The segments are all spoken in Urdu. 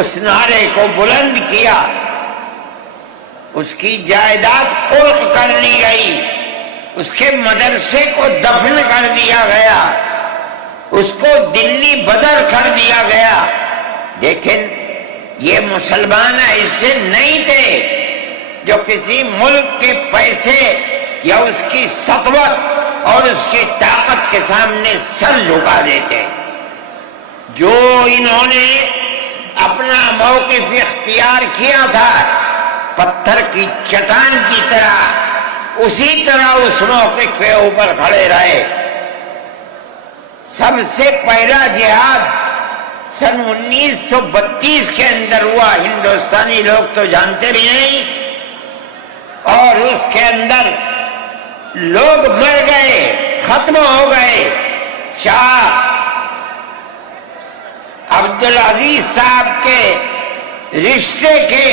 اس نعرے کو بلند کیا، اس کی جائیداد قلق کر لی گئی، اس کے مدرسے کو دفن کر دیا گیا، اس کو دلی بدر کر دیا گیا۔ لیکن یہ مسلمان ایسے نہیں تھے جو کسی ملک کے پیسے یا اس کی سطوت اور اس کی طاقت کے سامنے سر جھکا دیتے۔ جو انہوں نے اپنا موقف اختیار کیا تھا پتھر کی چٹان کی طرح، اسی طرح اس موقف کے اوپر کھڑے رہے۔ سب سے پہلا جہاد سن 1932 کے اندر ہوا، ہندوستانی لوگ تو جانتے بھی نہیں، اور اس کے اندر لوگ مر گئے، ختم ہو گئے۔ شاہ عبدالعزیز صاحب کے رشتے کے،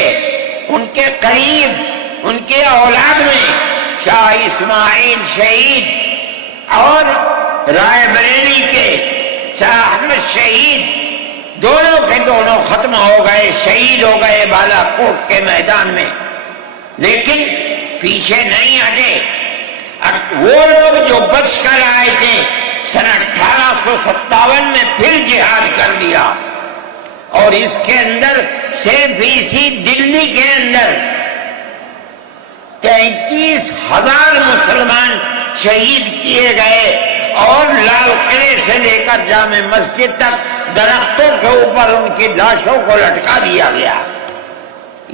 ان کے قریب، ان کے اولاد میں شاہ اسماعیل شہید اور رائے بریلی کے شاہ احمد شہید، دونوں کے دونوں ختم ہو گئے، شہید ہو گئے بالا کوٹ کے میدان میں۔ لیکن پیچھے نہیں ہٹے۔ وہ لوگ جو بچ کر آئے تھے سن 1857 میں پھر جہاد کر دیا، اور اس کے اندر صرف اسی دلی کے اندر 33,000 مسلمان شہید کیے گئے، اور لال قلعے سے لے کر جامع مسجد تک درختوں کے اوپر ان کی لاشوں کو لٹکا دیا گیا۔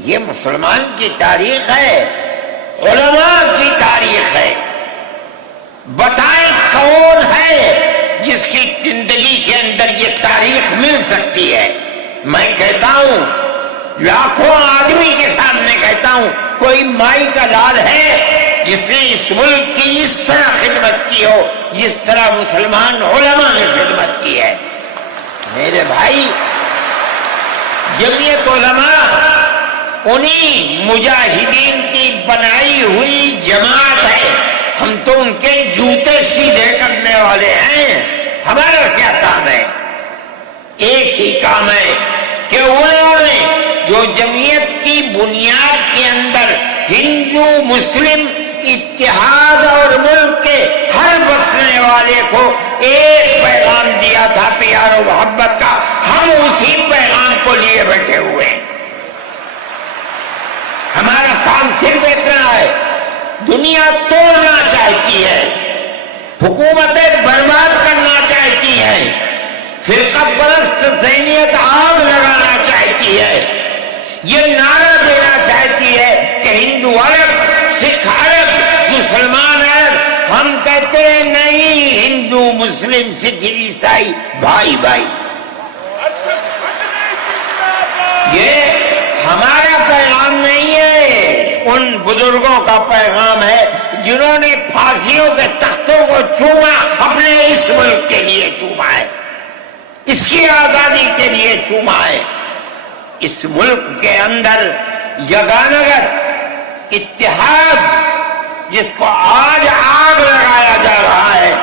یہ مسلمان کی تاریخ ہے، علماء کی تاریخ ہے۔ بتائیں کون ہے جس کی زندگی کے اندر یہ تاریخ مل سکتی ہے؟ میں کہتا ہوں، لاکھوں آدمی کے سامنے کہتا ہوں، کوئی مائی کا لال ہے جس نے اس ملک کی اس طرح خدمت کی ہو جس طرح مسلمان علماء نے خدمت کی ہے؟ میرے بھائی، جمعیت علماء انہی مجاہدین کی بنائی ہوئی جماعت ہے۔ ہم تو ان کے جوتے سیدھے کرنے والے ہیں۔ ہمارا کیا کام ہے؟ ایک ہی کام ہے کہ انہوں نے جو جمعیت کی بنیاد کے اندر ہندو مسلم اتحاد اور ملک کے ہر بسنے والے کو ایک پیغام دیا تھا پیار و محبت کا، ہم اسی پیغام کو لیے بیٹھے ہوئے ہیں۔ ہمارا کام صرف اتنا ہے، دنیا توڑنا چاہتی ہے، حکومتیں برباد کرنا چاہتی ہیں، فرقہ پرست ذہنیت آگ لگانا چاہتی ہے، یہ نعرہ دینا چاہتی ہے کہ ہندو الگ، سکھ الگ، مسلمان الگ۔ ہم کہتے ہیں نہیں، ہندو مسلم سکھ عیسائی بھائی بھائی۔ یہ ہمارا پیغام نہیں ہے، ان بزرگوں کا پیغام ہے جنہوں نے پھانسیوں کے تختوں کو چوما، اپنے اس ملک کے لیے چوما ہے، اس کی آزادی کے لیے چوما ہے۔ اس ملک کے اندر یگانگر اتحاد جس کو آج آگ لگایا جا رہا ہے،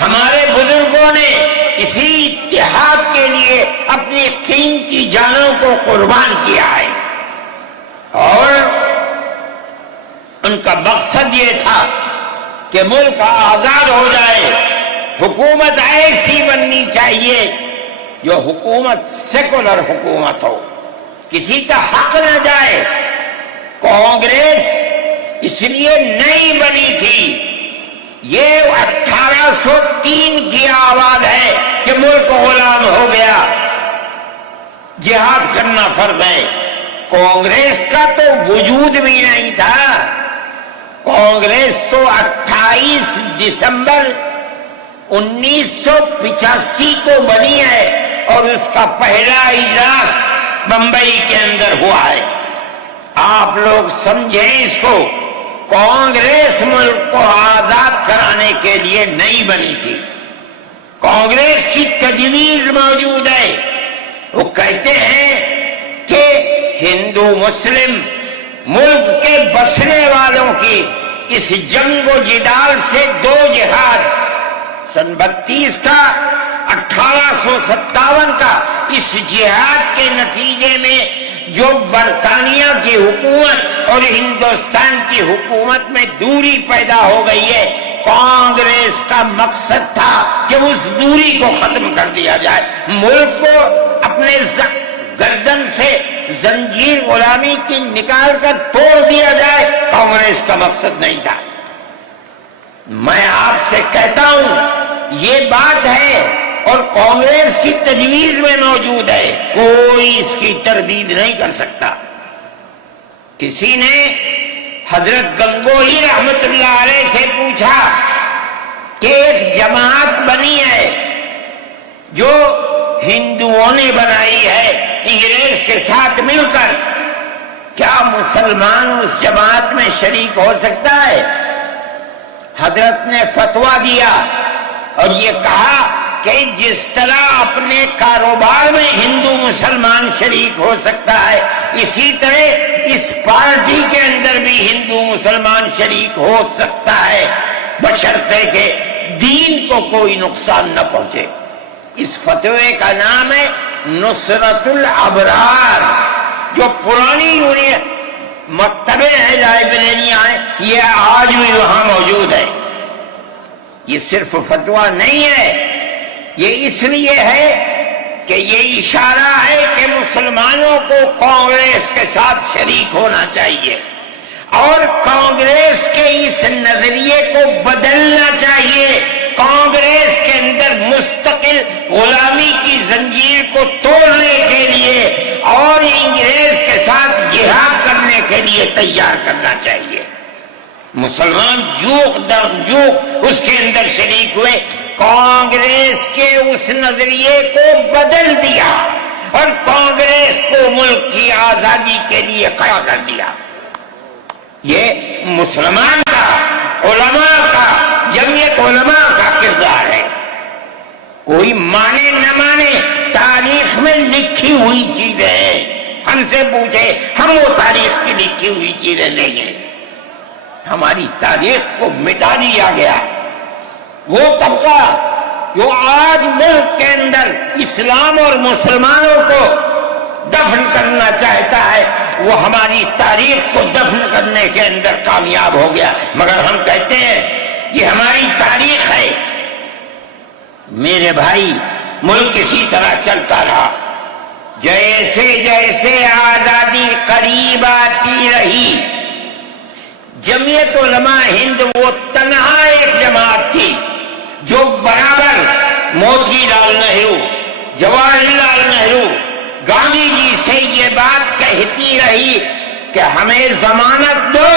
ہمارے بزرگوں نے اسی اتحاد کے لیے اپنی قیمتی جانوں کو قربان کیا ہے، اور ان کا مقصد یہ تھا کہ ملک آزاد ہو جائے، حکومت ایسی بننی چاہیے جو حکومت سیکولر حکومت ہو، کسی کا حق نہ جائے۔ کانگریس اس لیے نہیں بنی تھی، یہ 1803 کی آواز ہے کہ ملک غلام ہو گیا، جہاد کرنا فرض ہے۔ کانگریس کا تو وجود بھی نہیں تھا، کانگریس تو 28 دسمبر 1985 کو بنی ہے، اور اس کا پہلا اجلاس بمبئی کے اندر ہوا ہے۔ آپ لوگ سمجھیں اس کو، کانگریس ملک کو آزاد کرانے کے لیے نہیں بنی تھی، کانگریس کی تجویز موجود ہے۔ وہ کہتے ہیں کہ ہندو مسلم ملک کے بسنے والوں کی اس جنگ و جدال سے دو جہاد، سن 32 کا، 1857 کا اس جہاد کے نتیجے میں جو برطانیہ کی حکومت اور ہندوستان کی حکومت میں دوری پیدا ہو گئی ہے، کانگریس کا مقصد تھا کہ اس دوری کو ختم کر دیا جائے، ملک کو اپنے گردن سے زنجیر غلامی کی نکال کر توڑ دیا جائے۔ کانگریس کا مقصد نہیں تھا۔ میں آپ سے کہتا ہوں یہ بات ہے اور کانگریس کی تجویز میں موجود ہے، کوئی اس کی تردید نہیں کر سکتا۔ کسی نے حضرت گنگوہی رحمت اللہ علیہ سے پوچھا کہ ایک جماعت بنی ہے جو ہندوؤں نے بنائی ہے انگریز کے ساتھ مل کر، کیا مسلمان اس جماعت میں شریک ہو سکتا ہے؟ حضرت نے فتویٰ دیا اور یہ کہا کہ جس طرح اپنے کاروبار میں ہندو مسلمان شریک ہو سکتا ہے، اسی طرح اس پارٹی کے اندر بھی ہندو مسلمان شریک ہو سکتا ہے، بشرطے کہ دین کو کوئی نقصان نہ پہنچے۔ اس فتوے کا نام ہے نصرت الابرار، جو پرانی یونین مکتبیں ہیں، لائبریریاں ہیں، یہ آج بھی وہاں موجود ہے۔ یہ صرف فتویٰ نہیں ہے، یہ اس لیے ہے کہ یہ اشارہ ہے کہ مسلمانوں کو کانگریس کے ساتھ شریک ہونا چاہیے اور کانگریس کے اس نظریے کو بدلنا چاہیے۔ کانگریس کے اندر مستقل غلامی کی زنجیر کو توڑنے کے لیے اور انگریز کے ساتھ جہاد کرنے کے لیے تیار کرنا چاہیے۔ مسلمان جوق در جوق اس کے اندر شریک ہوئے، کانگریس کے اس نظریے کو بدل دیا اور کانگریس کو ملک کی آزادی کے لیے کھڑا کر دیا۔ یہ مسلمان کا، علماء کا، جمعیت علماء کا کردار ہے۔ کوئی مانے نہ مانے، تاریخ میں لکھی ہوئی چیزیں ہیں، ہم سے پوچھے ہم وہ تاریخ کی لکھی ہوئی چیزیں نہیں ہیں۔ ہماری تاریخ کو مٹا دیا گیا۔ وہ طبقہ جو آج ملک کے اندر اسلام اور مسلمانوں کو دفن کرنا چاہتا ہے، وہ ہماری تاریخ کو دفن کرنے کے اندر کامیاب ہو گیا، مگر ہم کہتے ہیں یہ ہماری تاریخ ہے۔ میرے بھائی، ملک اسی طرح چلتا رہا، جیسے جیسے آزادی قریب آتی رہی، جمعیت علماء ہند وہ تنہا ایک جماعت تھی جو برابر موتی لال نہرو، جواہر لال نہرو، گاندھی جی سے یہ بات کہتی رہی کہ ہمیں ضمانت دو،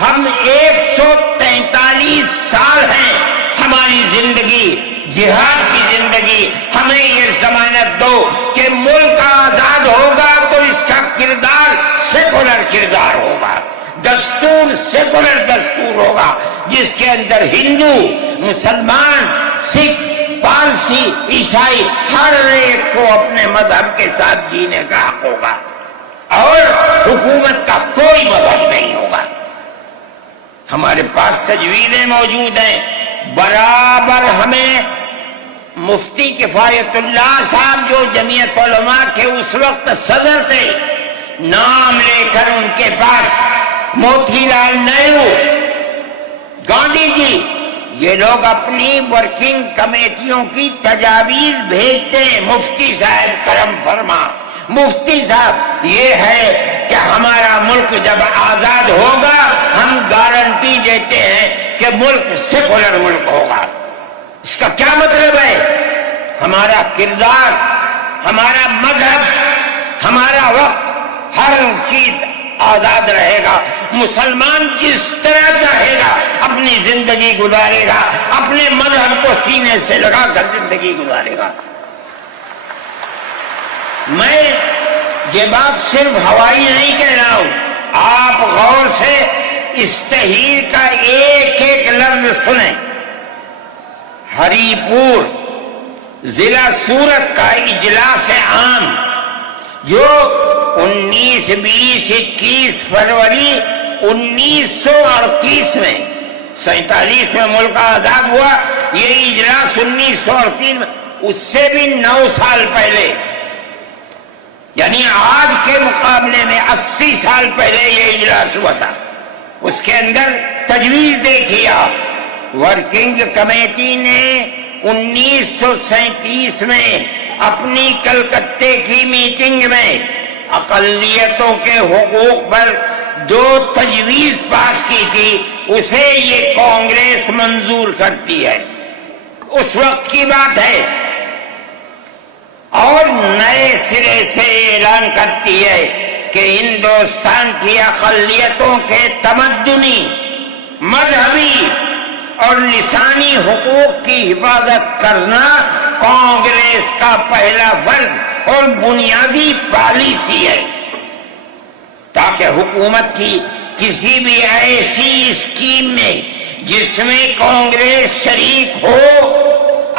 ہم 143 سال ہیں ہماری زندگی، جہاد کی زندگی، ہمیں یہ ضمانت دو کہ ملک آزاد ہوگا تو اس کا کردار سیکولر کردار ہوگا، دستور سیکولر دستور ہوگا، جس کے اندر ہندو، مسلمان، سکھ، پارسی، عیسائی ہر ایک کو اپنے مذہب کے ساتھ جینے کا حق ہوگا اور حکومت کا کوئی مذہب نہیں ہوگا۔ ہمارے پاس تجویزیں موجود ہیں، برابر ہمیں مفتی کفایت اللہ صاحب جو جمعیت علماء کے اس وقت صدر تھے، نام لے کر ان کے پاس موتی لال نہرو، گاندھی جی، یہ لوگ اپنی ورکنگ کمیٹیوں کی تجاویز بھیجتے ہیں، مفتی صاحب کرم فرما، مفتی صاحب یہ ہے کہ ہمارا ملک جب آزاد ہوگا ہم گارنٹی دیتے ہیں کہ ملک سیکولر ملک ہوگا۔ اس کا کیا مطلب ہے؟ ہمارا کردار، ہمارا مذہب، ہمارا وقت، ہر چیز آزاد رہے گا، مسلمان جس طرح چاہے گا اپنی زندگی گزارے گا، اپنے مذہب کو سینے سے لگا کر زندگی گزارے گا۔ میں یہ بات صرف ہوائی نہیں کہہ رہا ہوں، آپ غور سے اس تحریر کا ایک ایک لفظ سنیں۔ ہری پور ضلع سورت کا اجلاس عام جو 19، 20، 21 فروری 1938 میں 47 میں ملک آزاد ہوا، یہ اجلاس 1938 میں اس سے بھی 9 سال پہلے، یعنی آج کے مقابلے میں 80 سال پہلے یہ اجلاس ہوا تھا. اس کے اندر تجویز دیکھیے آپ، ورکنگ کمیٹی نے 1937 میں اپنی کلکتے کی میٹنگ میں اقلیتوں کے حقوق پر 2 تجویز پاس کی تھی، اسے یہ کانگریس منظور کرتی ہے. اس وقت کی بات ہے، اور نئے سرے سے اعلان کرتی ہے کہ ہندوستان کی اقلیتوں کے تمدنی، مذہبی اور لسانی حقوق کی حفاظت کرنا کانگریس کا پہلا فرض اور بنیادی پالیسی ہے، تاکہ حکومت کی کسی بھی ایسی اسکیم میں جس میں کانگریس شریک ہو،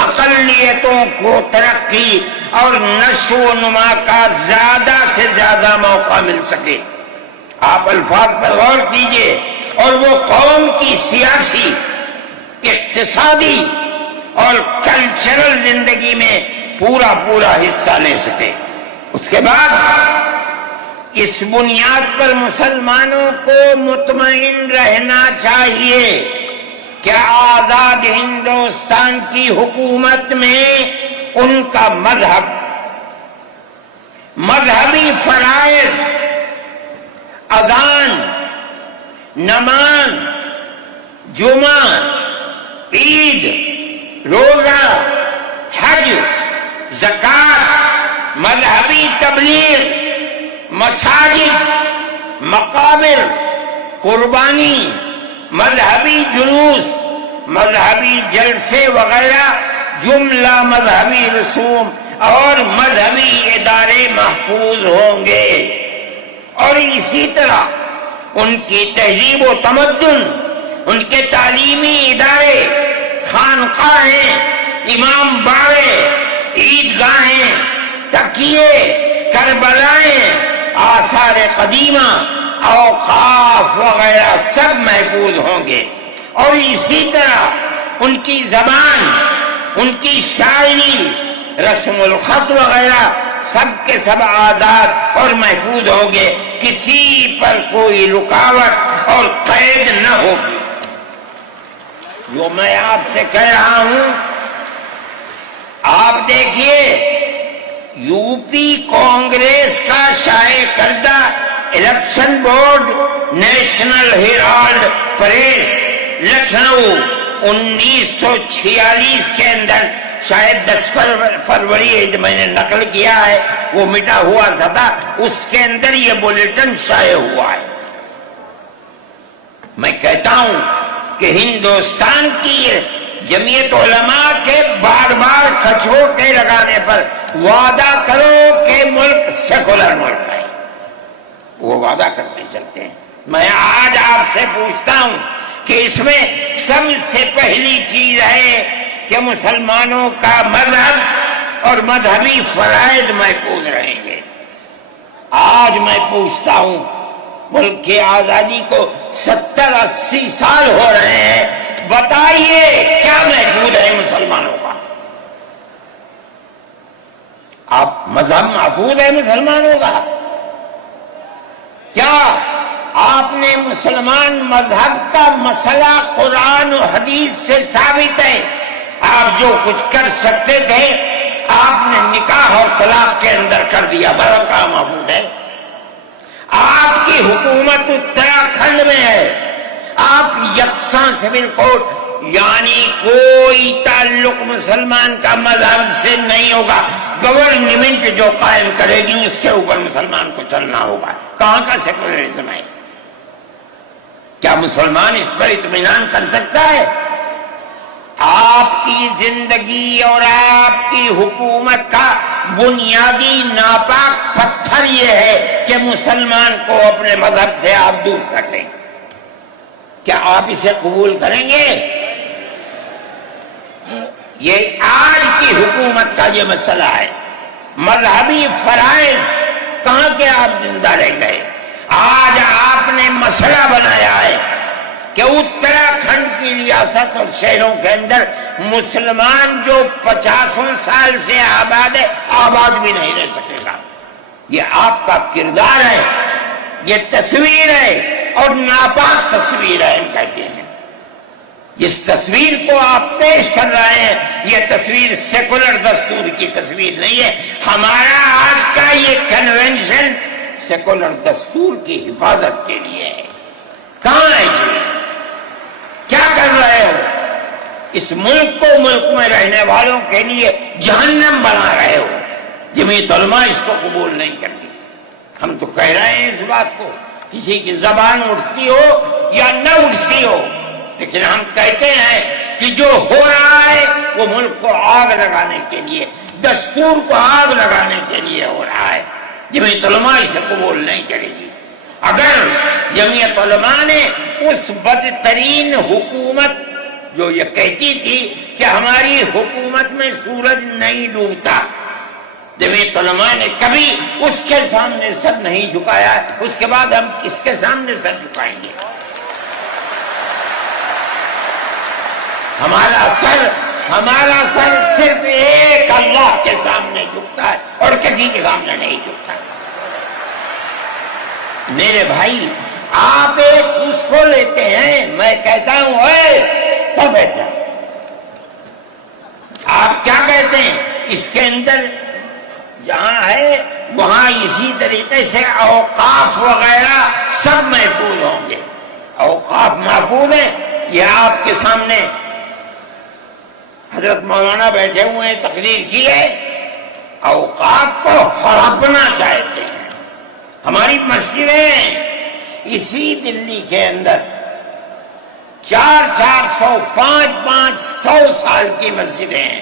اقلیتوں کو ترقی اور نشو و نما کا زیادہ سے زیادہ موقع مل سکے. آپ الفاظ پر غور کیجئے، اور وہ قوم کی سیاسی، اقتصادی اور کلچرل زندگی میں پورا حصہ لے سکے. اس کے بعد اس بنیاد پر مسلمانوں کو مطمئن رہنا چاہیے کہ آزاد ہندوستان کی حکومت میں ان کا مذہبی فرائض، اذان، نماز، جمعہ، عید، روزہ، حج، زکوٰۃ، مذہبی تبلیغ، مساجد، مقابر، قربانی، مذہبی جلوس، مذہبی جلسے وغیرہ جملہ مذہبی رسوم اور مذہبی ادارے محفوظ ہوں گے. اور اسی طرح ان کی تہذیب و تمدن، ان کے تعلیمی ادارے، خانقاہیں، امام باڑے، عیدگاہیں، تکیے، کربلائیں، آثار قدیمہ، اوقاف وغیرہ سب محفوظ ہوں گے. اور اسی طرح ان کی زبان، ان کی شاعری، رسم الخط وغیرہ سب کے سب آزاد اور محفوظ ہوں گے، کسی پر کوئی رکاوٹ اور قید نہ ہوگی. جو میں آپ سے کہہ رہا ہوں، آپ دیکھیے، یو پی کانگریس کا شائع کردہ election board National Herald Press Lucknow 1946 کے اندر، شاید 10 فروری میں نے نقل کیا ہے، وہ مٹا ہوا تھا، اس کے اندر یہ بلیٹن شائع ہوا ہے. میں کہتا ہوں کہ ہندوستان کی جمعیت علماء کے بار بار کھچوٹے لگانے پر وعدہ کرو کہ ملک سیکولر ملک ہے، وہ وعدہ کرتے چلتے ہیں. میں آج آپ سے پوچھتا ہوں کہ اس میں سب سے پہلی چیز ہے کہ مسلمانوں کا مذہب اور مذہبی فرائض محفوظ رہیں گے. آج میں پوچھتا ہوں، ملک کی آزادی کو 70-80 سال ہو رہے ہیں، بتائیے کیا محفوظ ہے مسلمانوں کا؟ آپ مذہب محفوظ ہے مسلمانوں کا؟ کیا آپ نے مسلمان مذہب کا مسئلہ قرآن و حدیث سے ثابت ہے؟ آپ جو کچھ کر سکتے تھے آپ نے نکاح اور طلاق کے اندر کر دیا، مذہب کا محفوظ ہے؟ آپ کی حکومت اتراکھنڈ میں ہے، آپ یکساں سول کوڈ، یعنی کوئی تعلق مسلمان کا مذہب سے نہیں ہوگا. گورنمنٹ جو قائم کرے گی اس کے اوپر مسلمان کو چلنا ہوگا. کہاں کا سیکولرزم ہے؟ کیا مسلمان اس پر اطمینان کر سکتا ہے؟ آپ کی زندگی اور آپ کی حکومت کا بنیادی ناپاک پتھر یہ ہے کہ مسلمان کو اپنے مذہب سے آپ دور کر لیں. کیا آپ اسے قبول کریں گے؟ یہ آج کی حکومت کا یہ مسئلہ ہے. مذہبی فرائض کہاں کے آپ زندہ رہ گئے؟ آج آپ نے مسئلہ بنایا ہے کہ اتراکھنڈ کی ریاست اور شہروں کے اندر مسلمان جو 50 سال سے آباد ہے آباد بھی نہیں رہ سکے گا. یہ آپ کا کردار ہے، یہ تصویر ہے اور ناپاک تصویر ہے ہم کہتے ہیں. اس تصویر کو آپ پیش کر رہے ہیں، یہ تصویر سیکولر دستور کی تصویر نہیں ہے. ہمارا آج کا یہ کنونشن سیکولر دستور کی حفاظت کے لیے ہے. کہاں ہے جی؟ کیا کر رہے ہو؟ اس ملک کو، ملک میں رہنے والوں کے لیے جہنم بنا رہے ہو. جمعیت علماء اس کو قبول نہیں کرتی. ہم تو کہہ رہے ہیں اس بات کو، کسی کی زبان اٹھتی ہو یا نہ اٹھتی ہو، لیکن ہم کہتے ہیں کہ جو ہو رہا ہے وہ ملک کو آگ لگانے کے لیے، دستور کو آگ لگانے کے لیے ہو رہا ہے. جمعیت علماء اسے قبول نہیں کرے گی. اگر جمعیت علماء نے اس بدترین حکومت جو یہ کہتی تھی کہ ہماری حکومت میں سورج نہیں ڈوبتا، جمعیت علماء نے کبھی اس کے سامنے سر نہیں جھکایا، اس کے بعد ہم کس کے سامنے سر جھکائیں گے؟ ہمارا سر صرف ایک اللہ کے سامنے جھکتا ہے اور کسی کے سامنے نہیں جھکتا. میرے بھائی، آپ ایک اس کو لیتے ہیں، میں کہتا ہوں اے تو بیٹا، آپ کیا کہتے ہیں؟ اس کے اندر جہاں ہے وہاں اسی طریقے سے اوقاف وغیرہ سب محفوظ ہوں گے. اوقاف محفوظ ہیں. یہ آپ کے سامنے حضرت مولانا بیٹھے ہوئے ہیں، تقریر کی ہے. اوقاف کو ہڑپنا چاہتے ہیں. ہماری مسجدیں اسی دلی کے اندر 400 500 سال کی مسجدیں ہیں،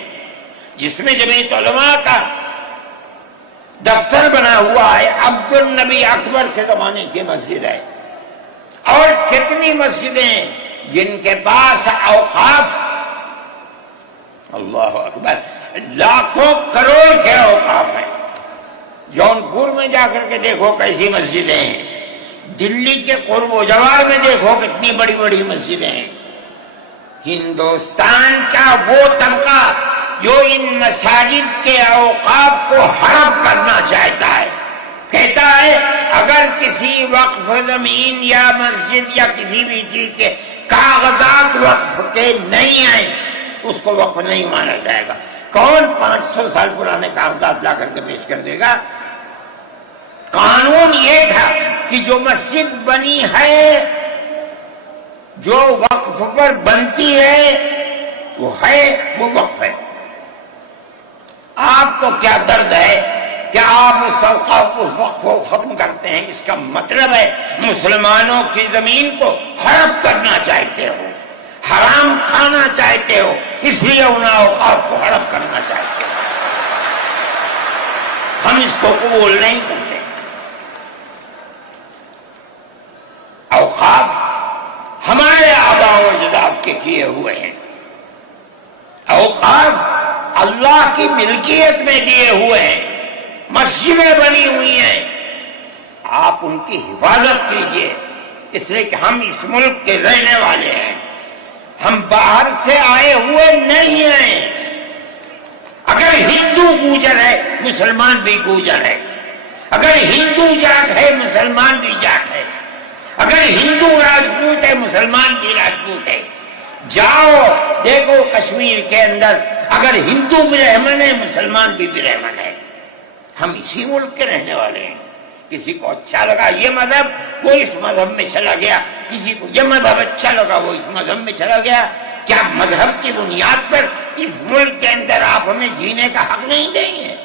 جس میں جمعیت علماء کا دفتر بنا ہوا ہے. عبد النبی اکبر کے زمانے کی مسجد ہے. اور کتنی مسجدیں ہیں جن کے پاس اوقاف، اللہ اکبر، لاکھوں کروڑ کے اوقاف ہیں. جونپور میں جا کر کے دیکھو کیسی مسجدیں ہیں. دلی کے قرب و جوار میں دیکھو کتنی بڑی بڑی مسجدیں ہیں. ہندوستان کا وہ طبقہ جو ان مساجد کے اوقاف کو ہڑپ کرنا چاہتا ہے، کہتا ہے اگر کسی وقف زمین یا مسجد یا کسی بھی چیز کے کاغذات وقف کے نہیں آئے اس کو وقف نہیں مانا جائے گا. کون 500 سال پرانے کاغذات لا کر کے پیش کر دے گا؟ قانون یہ تھا کہ جو مسجد بنی ہے، جو وقف پر بنتی ہے، وہ وقف ہے. آپ کو کیا درد ہے کہ آپ اس اوقاف کو وقف کو ختم کرتے ہیں؟ اس کا مطلب ہے مسلمانوں کی زمین کو ہڑپ کرنا چاہتے ہو، حرام کھانا چاہتے ہو، اس لیے ان اوقاف کو ہڑپ کرنا چاہتے ہو. ہم اس کو قبول نہیں کرتے. اوقاف ہمارے آباء و اجداد کے کیے ہوئے ہیں. اوقاف اللہ کی ملکیت میں دیے ہوئے ہیں. مسجدیں بنی ہوئی ہیں، آپ ان کی حفاظت کیجیے. اس لیے کہ ہم اس ملک کے رہنے والے ہیں، ہم باہر سے آئے ہوئے نہیں ہیں. اگر ہندو گوجر ہے مسلمان بھی گوجر ہے، اگر ہندو جاٹ ہے مسلمان بھی جاٹ ہے، اگر ہندو راجپوت ہے مسلمان بھی راجپوت ہے. جاؤ دیکھو کشمیر کے اندر، اگر ہندو برہمن ہے مسلمان بھی برہمن ہے. ہم اسی ملک کے رہنے والے ہیں. کسی کو اچھا لگا یہ مذہب، وہ اس مذہب میں چلا گیا. کسی کو یہ مذہب اچھا لگا، وہ اس مذہب میں چلا گیا. کیا مذہب کی بنیاد پر اس ملک کے اندر آپ ہمیں جینے کا حق نہیں دیں گے؟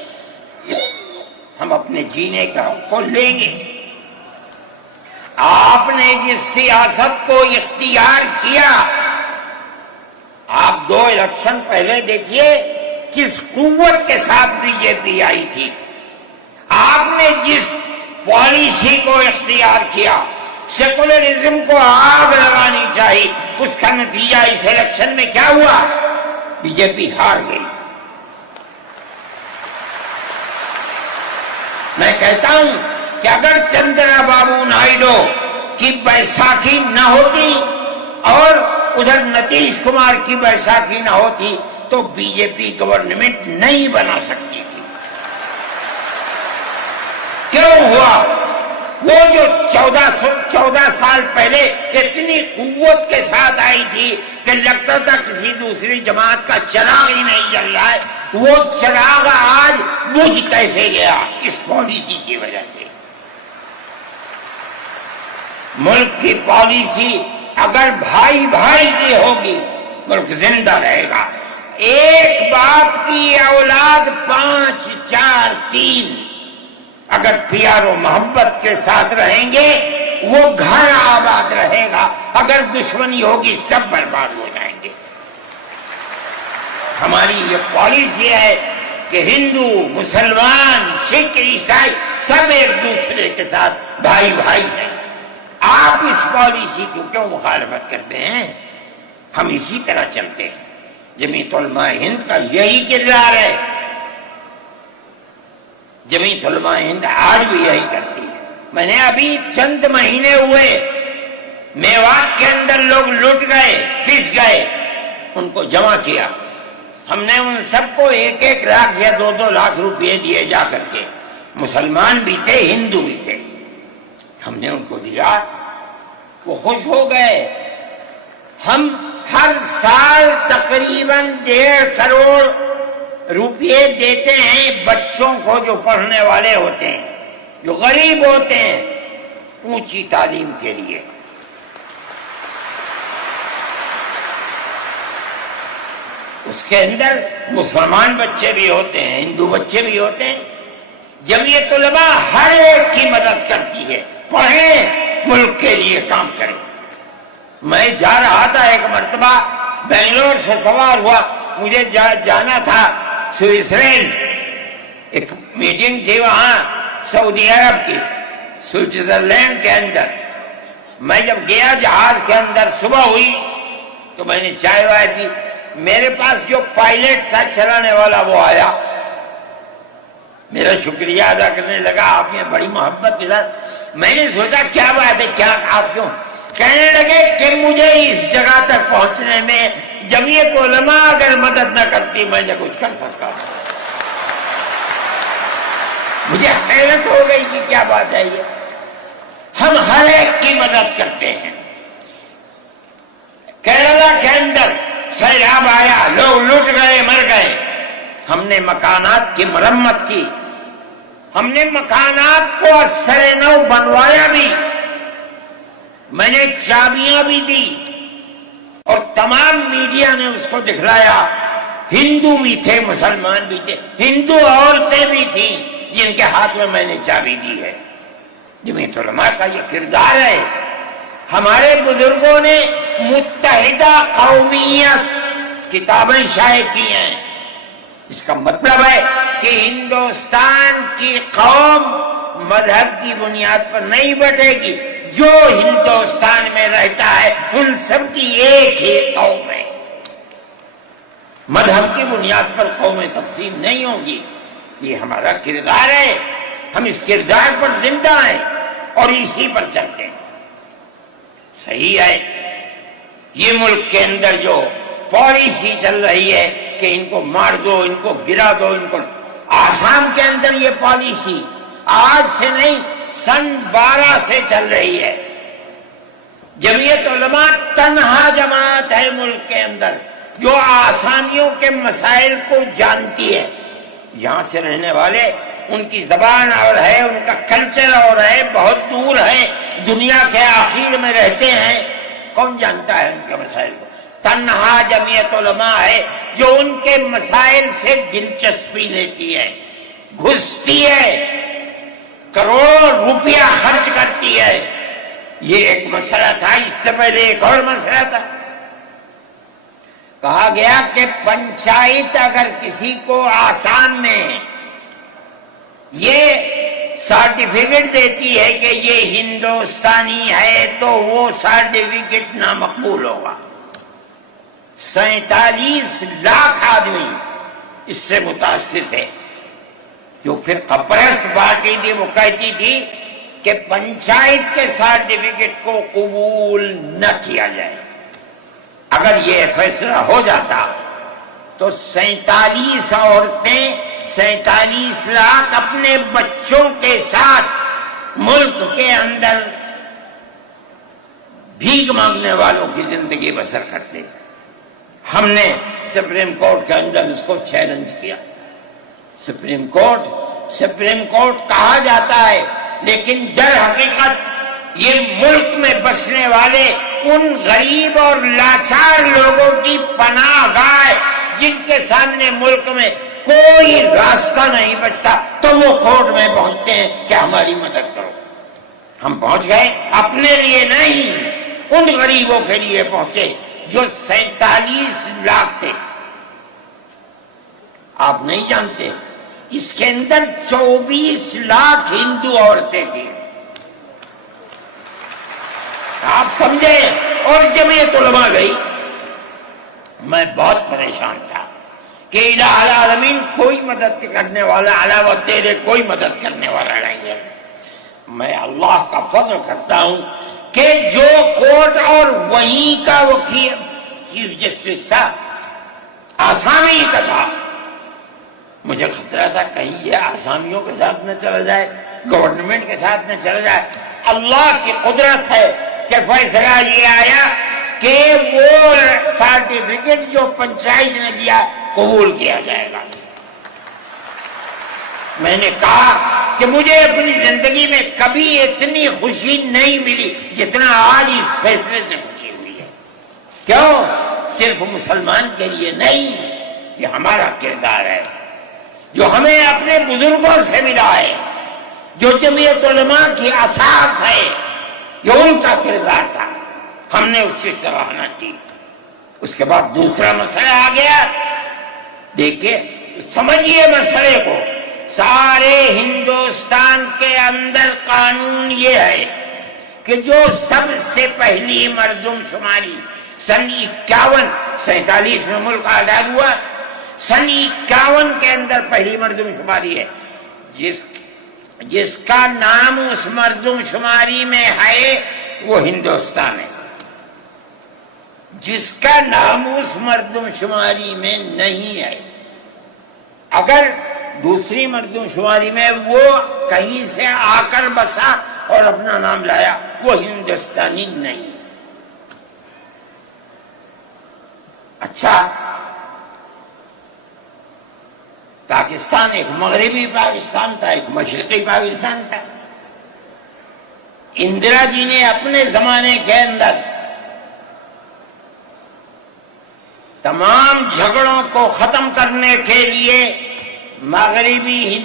ہم اپنے جینے کا حق کو لیں گے. آپ نے جس سیاست کو اختیار کیا، آپ 2 الیکشن پہلے دیکھیے کس قوت کے ساتھ بی جے پی آئی تھی. آپ نے جس پالیسی کو اختیار کیا، سیکولرزم کو آگ لگانی چاہیے، اس کا نتیجہ اس الیکشن میں کیا ہوا؟ بی جے پی ہار گئی. میں کہتا ہوں کہ اگر چندرا بابو نائیڈو کی بیساکھی نہ ہوتی اور ادھر نتیش کمار کی بیساکھی نہ ہوتی تو بی جے پی گورنمنٹ نہیں بنا سکتی تھی۔ کیوں ہوا؟ وہ جو 14 سال پہلے اتنی قوت کے ساتھ آئی تھی کہ لگتا تھا کسی دوسری جماعت کا چراغ ہی نہیں جل رہا ہے، وہ چراغ آج بجھ کیسے گیا؟ اس پالیسی کی وجہ سے۔ ملک کی پالیسی اگر بھائی بھائی کی ہوگی ملک زندہ رہے گا۔ ایک باپ کی اولاد 5 4 3 اگر پیار و محبت کے ساتھ رہیں گے وہ گھر آباد رہے گا، اگر دشمنی ہوگی سب برباد ہو جائیں گے۔ ہماری یہ پالیسی ہے کہ ہندو، مسلمان، سکھ، عیسائی سب ایک دوسرے کے ساتھ بھائی بھائی ہیں۔ آپ اس پالیسی کو کیوں مخالفت کرتے ہیں؟ ہم اسی طرح چلتے ہیں۔ جمعیت علماء ہند کا یہی کردار ہے، جمعیت علماء ہند آج بھی یہی کرتی ہے۔ میں نے ابھی چند مہینے ہوئے میوات کے اندر لوگ لٹ گئے، پس گئے، ان کو جمع کیا، ہم نے ان سب کو 1 لاکھ یا 2 لاکھ روپئے دیے جا کر کے، مسلمان بھی تھے ہندو بھی تھے، ہم نے ان کو دیا، وہ خوش ہو گئے۔ ہم ہر سال تقریباً 1.5 کروڑ روپئے دیتے ہیں بچوں کو جو پڑھنے والے ہوتے ہیں، جو غریب ہوتے ہیں، اونچی تعلیم کے لیے۔ اس کے اندر مسلمان بچے بھی ہوتے ہیں، ہندو بچے بھی ہوتے ہیں۔ جمعیت علماء ہر ایک کی مدد کرتی ہے، پڑھیں، ملک کے لیے کام کریں۔ میں جا رہا تھا ایک مرتبہ، بنگلور سے سوار ہوا، مجھے جانا تھا سوئٹزرلینڈ، ایک میٹنگ تھی وہاں سعودی عرب کی، سوئٹزرلینڈ کے اندر۔ میں جب گیا جہاز کے اندر، صبح ہوئی تو میں نے چائے وائے پی، میرے پاس جو پائلٹ تھا چلانے والا وہ آیا، میرا شکریہ ادا کرنے لگا، آپ نے بڑی محبت کے ساتھ۔ میں نے سوچا کیا بات ہے، کیا آپ کیوں؟ کہنے لگے کہ مجھے اس جگہ تک پہنچنے میں جمعیت علماء اگر مدد نہ کرتی میں نے کچھ کر سکتا تھا۔ مجھے حیرت ہو گئی کہ کیا بات ہے یہ، ہم ہر ایک کی مدد کرتے ہیں۔ کیرلا کے اندر سیلاب آیا، لوگ لٹ گئے، مر گئے، ہم نے مکانات کی مرمت کی، ہم نے مکانات کو اثر نو بنوایا بھی، میں نے چابیاں بھی دی اور تمام میڈیا نے اس کو دکھلایا۔ ہندو بھی تھے، مسلمان بھی تھے، ہندو عورتیں بھی تھیں جن کے ہاتھ میں نے چابی دی ہے۔ جمعیت علماء کا یہ کردار ہے۔ ہمارے بزرگوں نے متحدہ قومیت کتابیں شائع کی ہیں، اس کا مطلب ہے کہ ہندوستان کی قوم مذہب کی بنیاد پر نہیں بٹے گی، جو ہندوستان میں رہتا ہے ان سب کی ایک ہی قوم ہے، مذہب کی بنیاد پر قومیں تقسیم نہیں ہوں گی۔ یہ ہمارا کردار ہے، ہم اس کردار پر زندہ ہیں اور اسی پر چلتے ہیں۔ صحیح ہے، یہ ملک کے اندر جو پالیسی چل رہی ہے کہ ان کو مار دو، ان کو گرا دو، ان کو، آسام کے اندر یہ پالیسی آج سے نہیں سن 12 سے چل رہی ہے۔ جمعیت علماء تنہا جماعت ہے ملک کے اندر جو آسامیوں کے مسائل کو جانتی ہے۔ یہاں سے رہنے والے، ان کی زبان اور ہے، ان کا کلچر اور ہے، بہت دور ہے، دنیا کے آخر میں رہتے ہیں، کون جانتا ہے ان کے مسائل کو؟ تنہا جمعیت علماء ہے جو ان کے مسائل سے دلچسپی لیتی ہے، گھستی ہے، کروڑوں روپیہ خرچ کرتی ہے۔ یہ ایک مسئلہ تھا، اس سے پہلے ایک اور مسئلہ تھا، کہا گیا کہ پنچایت اگر کسی کو آسام میں یہ سرٹیفکیٹ دیتی ہے کہ یہ ہندوستانی ہے تو وہ سرٹیفکیٹ نامقبول ہوگا۔ 47 لاکھ آدمی اس سے متاثر تھے۔ جو پھر کپرست پارٹی تھی وہ کہتی تھی کہ پنچایت کے سرٹیفکیٹ کو قبول نہ کیا جائے، اگر یہ فیصلہ ہو جاتا تو 47 عورتیں 47 لاکھ اپنے بچوں کے ساتھ ملک کے اندر بھیک مانگنے والوں کی زندگی بسر کرتے. ہم نے سپریم کورٹ کے اندر اس کو چیلنج کیا. سپریم کورٹ کہا جاتا ہے، لیکن در حقیقت یہ ملک میں بسنے والے ان غریب اور لاچار لوگوں کی پناہ گاہ جن کے سامنے ملک میں کوئی راستہ نہیں بچتا، تو وہ کورٹ میں پہنچتے ہیں کہ ہماری مدد کرو. ہم پہنچ گئے، اپنے لیے نہیں، ان غریبوں کے لیے پہنچے جو 47 لاکھ تھے. آپ نہیں جانتے اس کے اندر 24 لاکھ ہندو عورتیں تھیں. آپ سمجھے. اور جمعیت علماء گئی. میں بہت پریشان تھا کہ الہ العالمین کوئی مدد کرنے والا علاوہ تیرے کوئی مدد کرنے والا نہیں ہے. میں اللہ کا فضل کرتا ہوں کہ جو کورٹ اور وہیں کا وکیل چیف جسٹس تھا آسامی کا تھا. مجھے خطرہ تھا کہیں یہ آسامیوں کے ساتھ نہ چلا جائے، گورنمنٹ کے ساتھ نہ چلا جائے. اللہ کی قدرت ہے کہ فیصلہ یہ آیا کہ وہ سرٹیفکیٹ جو پنچایت نے دیا قبول کیا جائے گا. میں نے کہا کہ مجھے اپنی زندگی میں کبھی اتنی خوشی نہیں ملی جتنا آج اس فیصلے سے خوشی ہوئی ہے. کیوں؟ صرف مسلمان کے لیے نہیں، یہ ہمارا کردار ہے جو ہمیں اپنے بزرگوں سے ملا ہے، جو جمعیت علماء کی اساس ہے، یہ ان کا کردار تھا. ہم نے اس کی سراہنا کی. اس کے بعد دوسرا مسئلہ آ گیا. دیکھیے، سمجھیے مسئلے کو. سارے ہندوستان کے اندر قانون یہ ہے کہ جو سب سے پہلی مردم شماری سن 47 میں ملک آزاد ہوا، سن 51 کے اندر پہلی مردم شماری ہے. جس کا نام اس مردم شماری میں ہے وہ ہندوستان ہے. جس کا نام اس مردم شماری میں نہیں ہے، اگر دوسری مردم شماری میں وہ کہیں سے آ کر بسا اور اپنا نام لایا، وہ ہندوستانی نہیں. اچھا، پاکستان ایک مغربی پاکستان تھا، ایک مشرقی پاکستان تھا. اندرا جی نے اپنے زمانے کے اندر تمام جھگڑوں کو ختم کرنے کے لیے مغربی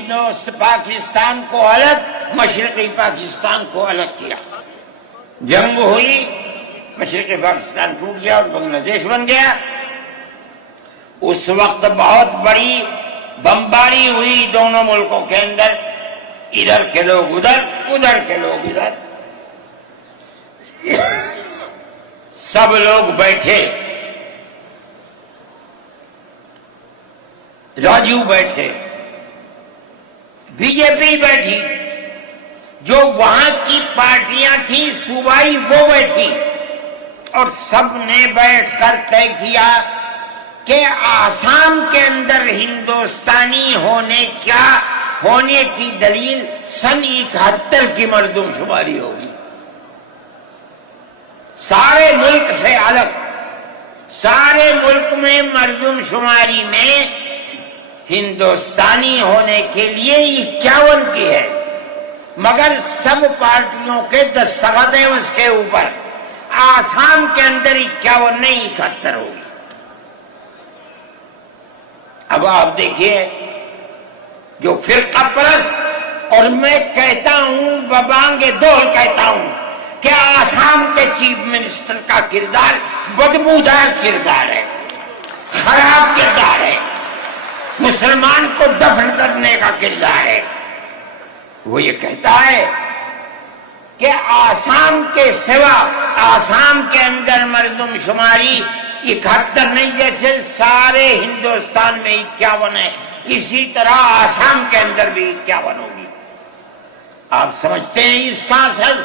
پاکستان کو الگ، مشرقی پاکستان کو الگ کیا. جنگ ہوئی، مشرقی پاکستان ٹوٹ گیا اور بنگلہ دیش بن گیا. اس وقت بہت بڑی بمباری ہوئی دونوں ملکوں کے اندر. ادھر کے لوگ ادھر، ادھر کے لوگ ادھر. سب لوگ بیٹھے، راجو بیٹھے، بی جے پی بیٹھی، جو وہاں کی پارٹیاں تھیں صوبائی وہ بیٹھی، اور سب نے بیٹھ کر طے کیا کہ آسام کے اندر ہندوستانی ہونے کی دلیل سن 71 کی مردم شماری ہوگی. سارے ملک سے الگ، سارے ملک میں مردم شماری میں ہندوستانی ہونے کے لیے 51 کی ہے، مگر سب پارٹیوں کے دستخط ہیں اس کے اوپر. آسام کے اندر 51 نہیں 71 ہوگی. اب آپ دیکھیے، جو فرقہ پرست، اور میں کہتا ہوں ببانگ دول کہتا ہوں کہ آسام کے چیف منسٹر کا کردار بدبودار کردار ہے، خراب کردار ہے، مسلمان کو دفن کرنے کا کردار ہے. وہ یہ کہتا ہے کہ آسام کے سوا آسام کے اندر مردم شماری 71 نہیں، جیسے سارے ہندوستان میں 51 ہے، اسی طرح آسام کے اندر بھی 51 ہوگی. آپ سمجھتے ہیں اس کا اثر؟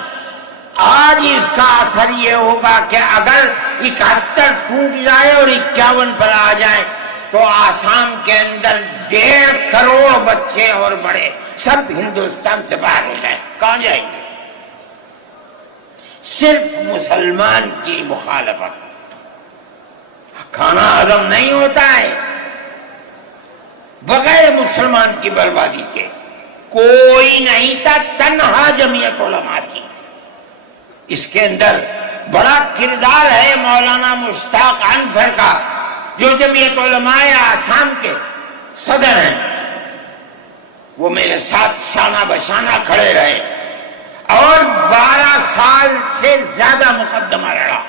آج اس کا اثر یہ ہوگا کہ اگر 71 ٹوٹ جائے اور 51 پر آ جائے تو آسام کے اندر 1.5 کروڑ بچے اور بڑے سب ہندوستان سے باہر ہو جائیں، کہاں جائیں گے؟ صرف مسلمان کی مخالفت، کھانا ہضم نہیں ہوتا ہے بغیر مسلمان کی بربادی کے۔ کوئی نہیں تھا، تنہا جمعیت علماء تھی۔ اس کے اندر بڑا کردار ہے مولانا مشتاق انور کا، جو جمعیت علماء آسام کے صدر ہیں۔ وہ میرے ساتھ شانہ بشانہ کھڑے رہے اور 12 سال سے زیادہ مقدمہ لڑا،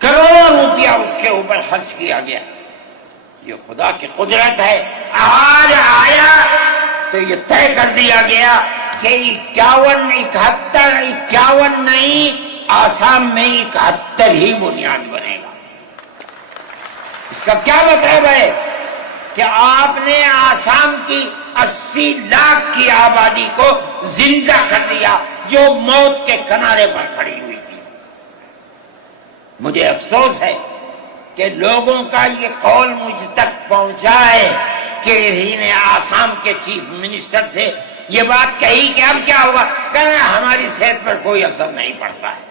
کروڑوں روپیہ اس کے اوپر خرچ کیا گیا۔ یہ خدا کی قدرت ہے۔ آج آیا تو یہ طے کر دیا گیا کہ 51 نہیں، آسام میں 71 ہی بنیاد بنے گا۔ اس کا کیا مطلب ہے کہ آپ نے آسام کی 80 لاکھ کی آبادی کو زندہ کر دیا جو موت کے کنارے پر کھڑی ہوئی تھی۔ مجھے افسوس ہے کہ لوگوں کا یہ قول مجھ تک پہنچا ہے کہ انہی نے آسام کے چیف منسٹر سے یہ بات کہی کہ اب کیا ہوگا، کہنا ہماری صحت پر کوئی اثر نہیں پڑتا ہے۔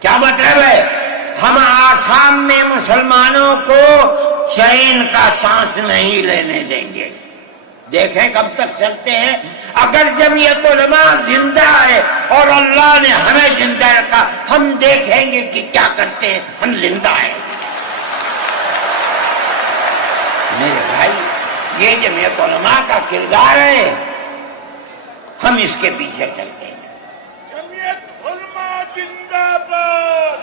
کیا مطلب ہے؟ ہم آسام میں مسلمانوں کو چین کا سانس نہیں لینے دیں گے۔ دیکھیں کب تک چلتے ہیں۔ اگر جمعیت علماء زندہ ہے اور اللہ نے ہمیں زندہ رکھا، ہم دیکھیں گے کہ کیا کرتے ہیں۔ ہم زندہ ہیں میرے بھائی، یہ جمعیت علماء کا کردار ہے، ہم اس کے پیچھے چلتے ہیں۔ جمعیت علماء زندہ باد،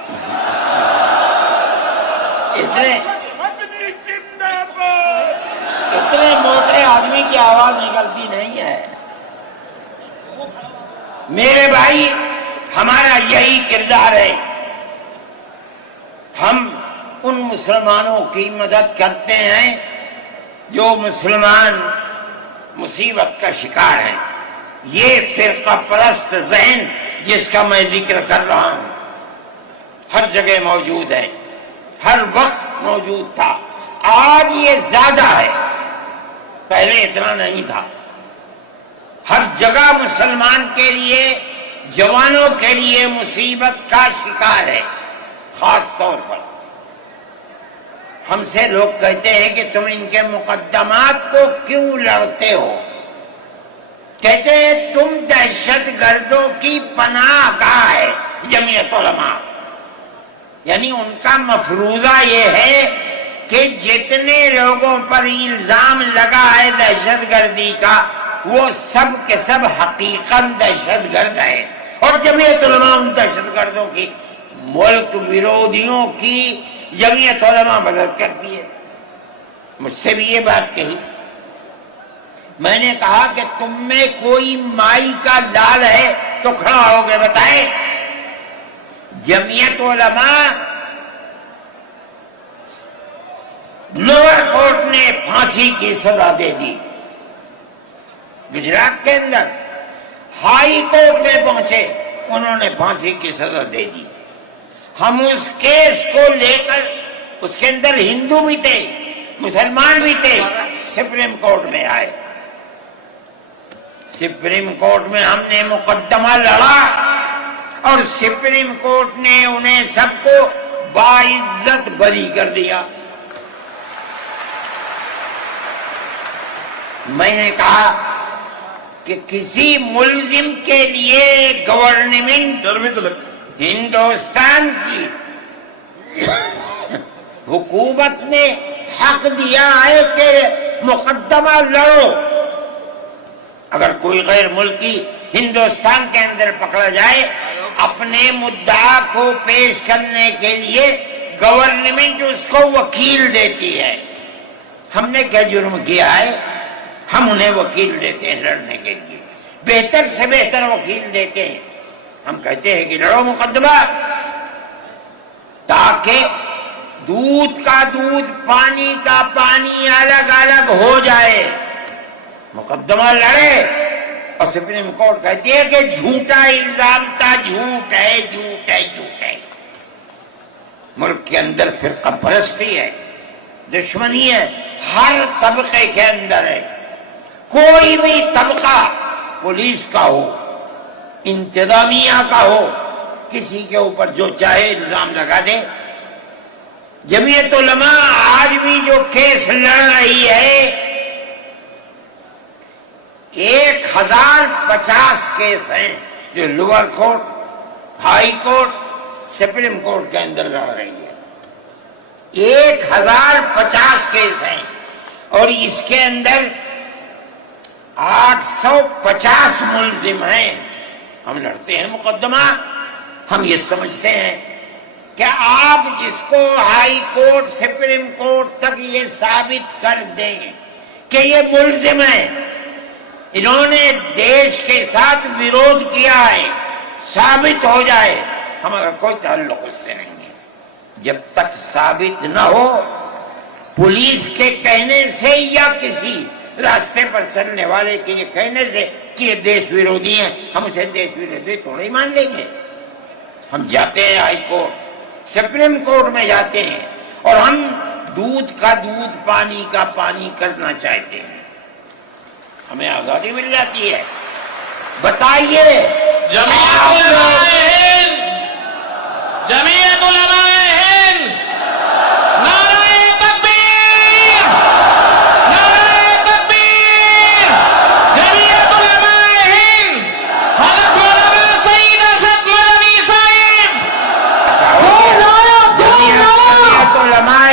مدنی زندہ باد۔ اتنے موٹے آدمی کی آواز نکلتی نہیں ہے میرے بھائی، ہمارا یہی کردار ہے۔ ہم ان مسلمانوں کی مدد کرتے ہیں جو مسلمان مصیبت کا شکار ہیں۔ یہ فرقہ پرست ذہن جس کا میں ذکر کر رہا ہوں ہر جگہ موجود ہے، ہر وقت موجود تھا، آج یہ زیادہ ہے، پہلے اتنا نہیں تھا۔ ہر جگہ مسلمان کے لیے، جوانوں کے لیے مصیبت کا شکار ہے۔ خاص طور پر ہم سے لوگ کہتے ہیں کہ تم ان کے مقدمات کو کیوں لڑتے ہو؟ کہتے ہیں تم دہشت گردوں کی پناہ گاہ ہے جمعیت علماء۔ یعنی ان کا مفروضہ یہ ہے کہ جتنے لوگوں پر الزام لگا ہے دہشت گردی کا، وہ سب کے سب حقیقت دہشت گرد ہے، اور جمعیت علماء ان دہشت گردوں کی، ملک ویرودھیوں کی جمعیت علماء مدد کرتی ہے۔ مجھ سے بھی یہ بات کہی، میں نے کہا کہ تم میں کوئی مائی کا لال ہے تو کھڑا ہو گئے بتائے۔ جمعیت علماء لوور کورٹ نے پھانسی کی سزا دے دی، گجرات کے اندر ہائی کورٹ میں پہنچے، انہوں نے پھانسی کی سزا دے دی۔ ہم اس کیس کو لے کر، اس کے اندر ہندو بھی تھے، مسلمان بھی تھے، سپریم کورٹ میں آئے۔ سپریم کورٹ میں ہم نے مقدمہ لڑا اور سپریم کورٹ نے انہیں سب کو باعزت بری کر دیا۔ میں نے کہا کہ کسی ملزم کے لیے گورنمنٹ ہندوستان کی حکومت نے حق دیا ہے کہ مقدمہ لڑو۔ اگر کوئی غیر ملکی ہندوستان کے اندر پکڑا جائے، اپنے مدعا کو پیش کرنے کے لیے گورنمنٹ اس کو وکیل دیتی ہے۔ ہم نے کیا جرم کیا ہے؟ ہم انہیں وکیل دیتے ہیں لڑنے کے لیے، بہتر سے بہتر وکیل دیتے ہیں۔ ہم کہتے ہیں کہ لڑو مقدمہ، تاکہ دودھ کا دودھ، پانی کا پانی الگ الگ ہو جائے۔ مقدمہ لڑے اور سپریم کورٹ کہتی ہے کہ جھوٹا الزام تھا، جھوٹ ہے، جھوٹ ہے، جھوٹ ہے۔ ملک کے اندر فرقہ پرستی ہے، دشمنی ہے، ہر طبقے کے اندر ہے۔ کوئی بھی طبقہ پولیس کا ہو، انتظامیہ کا ہو، کسی کے اوپر جو چاہے الزام لگا دے۔ جمعیت علماء آج بھی جو کیس لڑ رہی ہے 1050 کیس ہیں جو lower court, high court, supreme court کے اندر لڑ رہی ہے۔ 1050 کیس ہیں اور اس کے اندر 850 ملزم ہیں۔ ہم لڑتے ہیں مقدمہ، ہم یہ سمجھتے ہیں کہ آپ جس کو ہائی کورٹ، سپریم کورٹ تک یہ ثابت کر دیں کہ یہ ملزم ہیں، انہوں نے دیش کے ساتھ ویرودھ کیا ہے، ثابت ہو جائے، ہمارا کوئی تعلق اس سے نہیں ہے۔ جب تک ثابت نہ ہو، پولیس کے کہنے سے یا کسی راستے پر چلنے والے کے یہ کہنے سے کہ یہ دیش ویرودھی ہیں، ہم اسے دیش ویرودھی تھوڑے ہی مان لیں گے۔ ہم جاتے ہیں ہائی کورٹ، سپریم کورٹ میں جاتے ہیں اور ہم دودھ کا دودھ، پانی کا پانی کرنا چاہتے ہیں، ہمیں آزادی مل جاتی ہے۔ بتائیے جمعیت علماء ہند، جمعیت علماء ہند، نعرہ تکبیر، نعرہ تکبیر، جمعیت علماء ہند، حضرت مولانا سعید ارشد مدنی صاحب، جمعیت علماء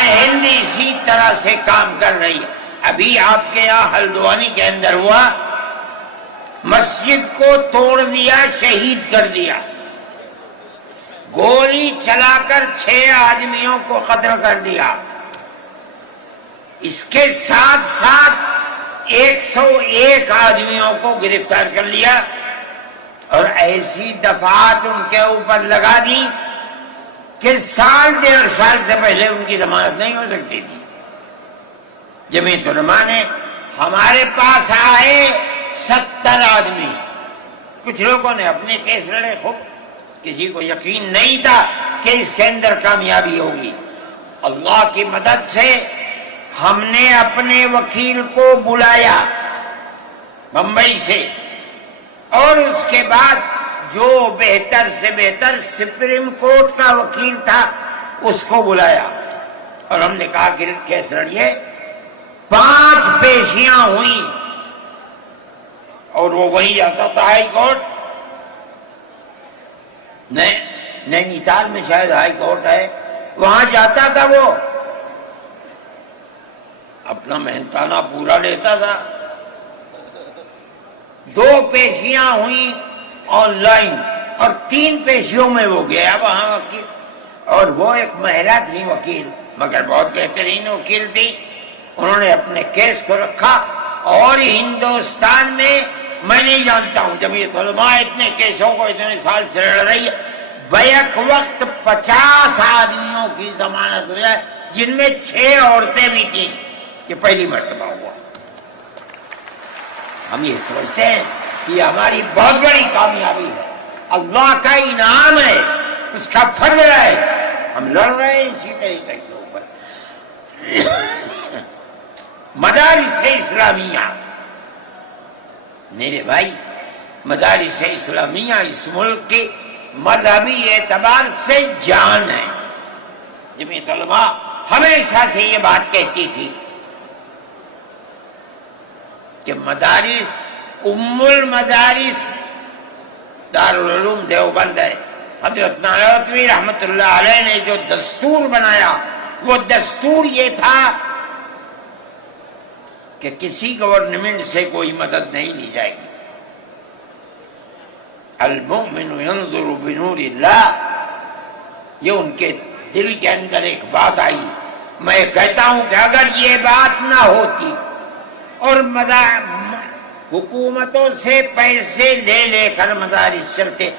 ہند اسی طرح سے کام کر رہی ہے۔ ابھی آپ کے یہاں ہلدوانی کے اندر ہوا، مسجد کو توڑ دیا، شہید کر دیا، گولی چلا کر 6 آدمیوں کو قتل کر دیا، اس کے ساتھ ساتھ 101 آدمیوں کو گرفتار کر لیا اور ایسی دفعات ان کے اوپر لگا دی کہ 1.5 سال سے پہلے ان کی ضمانت نہیں ہو سکتی تھی۔ جمعیت علماء نے ہمارے پاس آئے 70 آدمی، کچھ لوگوں نے اپنے کیس لڑے، خوب، کسی کو یقین نہیں تھا کہ اس کے اندر کامیابی ہوگی۔ اللہ کی مدد سے ہم نے اپنے وکیل کو بلایا بمبئی سے، اور اس کے بعد جو بہتر سے بہتر سپریم کورٹ کا وکیل تھا اس کو بلایا اور ہم نے کہا کہ کیس لڑیے۔ 5 پیشیاں ہوئیں اور وہ وہی جاتا تھا ہائی کورٹ، نینی تال میں شاید ہائی کورٹ ہے، وہاں جاتا تھا، وہ اپنا محنتانہ پورا لیتا تھا۔ 2 پیشیاں ہوئیں آن لائن اور 3 پیشیوں میں وہ گیا وہاں وکیل، اور وہ ایک مہیلا تھی وکیل، مگر بہت بہترین وکیل تھی۔ انہوں نے اپنے کیس کو رکھا اور ہندوستان میں نہیں جانتا ہوں، جمعیت علماء اتنے کیسوں کو اتنے سال سے لڑ رہی ہے، بیک وقت 50 آدمیوں کی ضمانت ہو جائے، جن میں 6 عورتیں بھی تھیں۔ یہ پہلی مرتبہ ہوا۔ ہم یہ سمجھتے ہیں کہ یہ ہماری بہت بڑی کامیابی ہے، اللہ کا انعام ہے، اس کا فضل ہے۔ ہم لڑ رہے ہیں اسی طریقے کے اوپر۔ مدارس اسلامیہ، میرے بھائی، مدارس اسلامیہ اس ملک کے مذہبی اعتبار سے جان ہے۔ جمعیت علماء ہمیشہ سے یہ بات کہتی تھی کہ مدارس، ام المدارس دارالعلوم دیوبند ہے۔ حضرت نانوتوی رحمت اللہ علیہ نے جو دستور بنایا، وہ دستور یہ تھا کہ کسی گورنمنٹ سے کوئی مدد نہیں لی جائے گی۔ المؤمن ينظر بنور اللہ، یہ ان کے دل کے اندر ایک بات آئی۔ میں کہتا ہوں کہ اگر یہ بات نہ ہوتی اور حکومتوں سے پیسے لے لے کر مدارس چلتے،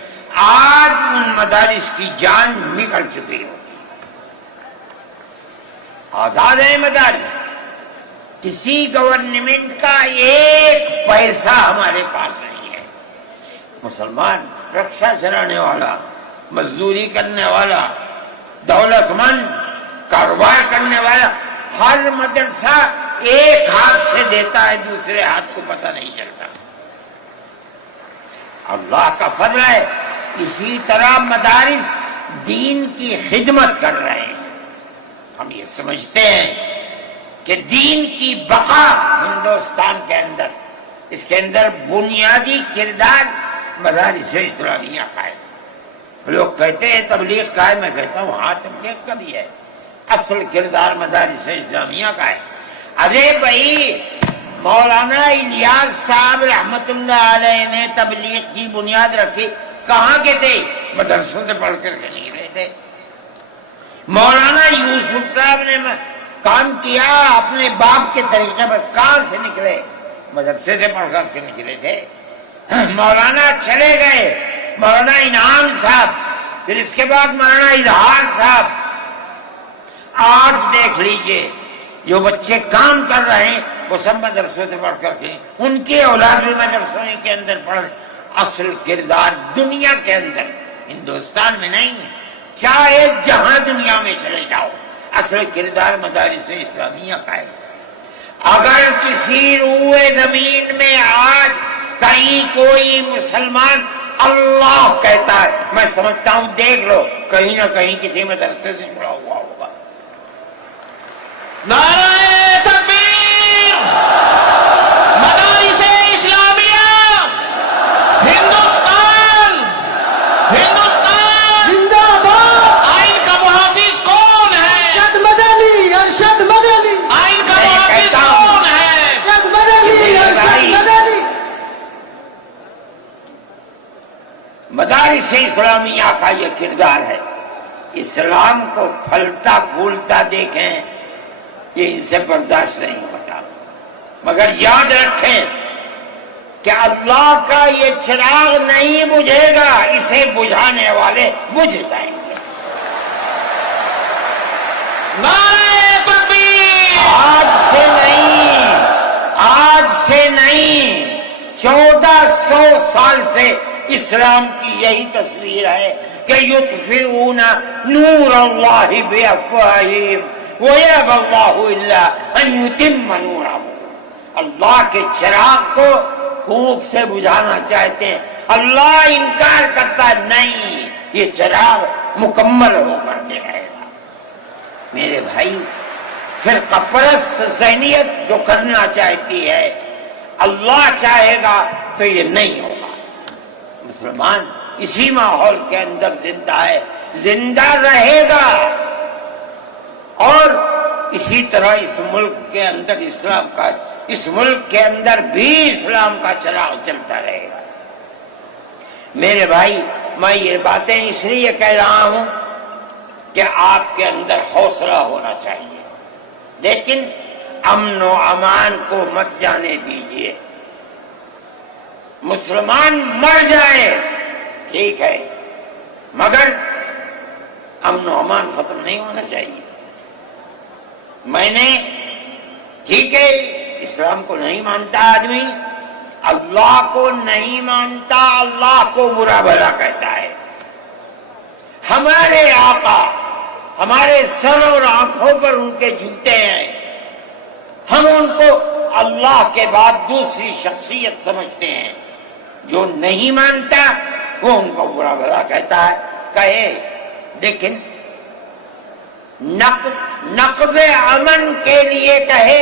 آج ان مدارس کی جان نکل چکی ہوتی۔ آزاد ہے مدارس، کسی گورنمنٹ کا ایک پیسہ ہمارے پاس نہیں ہے. مسلمان رکشا چلانے والا، مزدوری کرنے والا، دولت مند، کاروبار کرنے والا، ہر مدرسہ ایک ہاتھ سے دیتا ہے، دوسرے ہاتھ کو پتہ نہیں چلتا. اللہ کا فضل ہے. اسی طرح مدارس دین کی خدمت کر رہے ہیں. ہم یہ سمجھتے ہیں کہ دین کی بقا ہندوستان کے اندر، اس کے اندر بنیادی کردار مدارس اسلامیہ کا ہے. لوگ کہتے ہیں تبلیغ کا ہے، میں کہتا ہوں ہاں تبلیغ کا بھی ہے، اصل کردار مدارس اسلامیہ کا ہے. ارے بھائی مولانا الیاس صاحب رحمت اللہ علیہ نے تبلیغ کی بنیاد رکھی، کہاں کے تھے؟ مدرسوں سے پڑھ کر کے نہیں رہے تھے. مولانا یوسف صاحب نے کام کیا اپنے باپ کے طریقے پر، کہاں سے نکلے؟ مدرسے سے پڑھ کر کے نکلے تھے. مولانا چلے گئے، مولانا انعام صاحب، پھر اس کے بعد مولانا اظہار صاحب. آج دیکھ لیجئے جو بچے کام کر رہے ہیں وہ سب مدرسوں سے پڑھ کر کے، ان کی اولاد بھی مدرسوں کے اندر پڑھ. اصل کردار دنیا کے اندر، ہندوستان میں نہیں، چاہے جہاں دنیا میں چلے جاؤ، اصل کردار مدارس اسلامیہ کا ہے. اگر کسی روئے زمین میں آج کہیں کوئی مسلمان اللہ کہتا ہے، میں سمجھتا ہوں دیکھ لو کہیں نہ کہیں کسی مدرسے سے جڑا ہوا ہوگا. نعرہ تکبیر! مدارس اسلامیہ! ہندوستان! ہندوستان! زندہ باد! آئین کا محافظ کون ہے؟ ارشد مدنی! ارشد مدنی! آئین کا محافظ کون ہے؟ ارشد مدنی! ارشد مدنی! مدارس اسلامیہ کا یہ کردار ہے. اسلام کو پھلتا پھولتا دیکھیں، یہ ان سے برداشت نہیں ہوتا. مگر یاد رکھیں کہ اللہ کا یہ چراغ نہیں بجھے گا، اسے بجھانے والے بجھ جائیں گے. نعرہ تکبیر! آج سے نہیں 1400 سال سے اسلام کی یہی تصویر ہے کہ یطفئون نور اللہ بافواہہم ویأبی اللہ الا ان یتم نورہ. اللہ کے چراغ کو پھونک سے بجھانا چاہتے ہیں، اللہ انکار کرتا ہے نہیں، یہ چراغ مکمل ہو کر کے رہے گا. میرے بھائی، فرقہ پرست ذہنیت جو کرنا چاہتی ہے، اللہ چاہے گا تو یہ نہیں ہوگا. مسلمان اسی ماحول کے اندر زندہ ہے، زندہ رہے گا، اور اسی طرح اس ملک کے اندر اسلام کا، اس ملک کے اندر بھی اسلام کا چراغ چلتا رہے گا. میرے بھائی، میں یہ باتیں اس لیے کہہ رہا ہوں کہ آپ کے اندر حوصلہ ہونا چاہیے، لیکن امن و امان کو مت جانے دیجیے. مسلمان مر جائے ٹھیک ہے، مگر امن و امان ختم نہیں ہونا چاہیے. میں نے، ٹھیک ہے اسلام کو نہیں مانتا آدمی، اللہ کو نہیں مانتا، اللہ کو برا بھلا کہتا ہے. ہمارے آقا ہمارے سر اور آنکھوں پر ان کے جوتے ہیں، ہم ان کو اللہ کے بعد دوسری شخصیت سمجھتے ہیں. جو نہیں مانتا وہ ان کو برا بھلا کہتا ہے، کہے، لیکن نقض امن کے لیے کہے،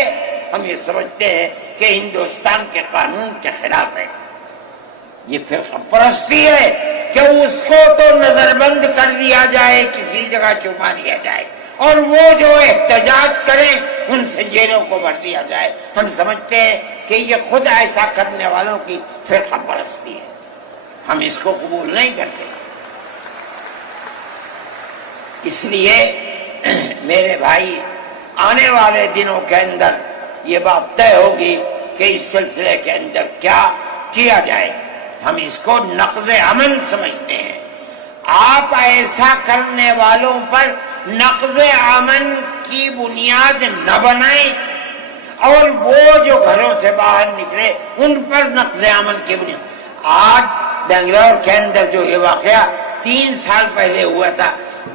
ہم یہ سمجھتے ہیں کہ ہندوستان کے قانون کے خلاف ہے. یہ فرقہ پرستی ہے کہ اس کو تو نظر بند کر دیا جائے، کسی جگہ چھپا دیا جائے، اور وہ جو احتجاج کریں ان سے جیلوں کو بھر دیا جائے. ہم سمجھتے ہیں کہ یہ خود ایسا کرنے والوں کی فرقہ پرستی ہے، ہم اس کو قبول نہیں کرتے. اس لیے میرے بھائی، آنے والے دنوں کے اندر یہ بات طے ہوگی کہ اس سلسلے کے اندر کیا کیا جائے. ہم اس کو نقض امن سمجھتے ہیں. آپ ایسا کرنے والوں پر نقض امن کی بنیاد نہ بنائیں، اور وہ جو گھروں سے باہر نکلے ان پر نقض امن کی بنیاد. آج بنگلور کے اندر جو یہ واقعہ 3 سال پہلے ہوا تھا،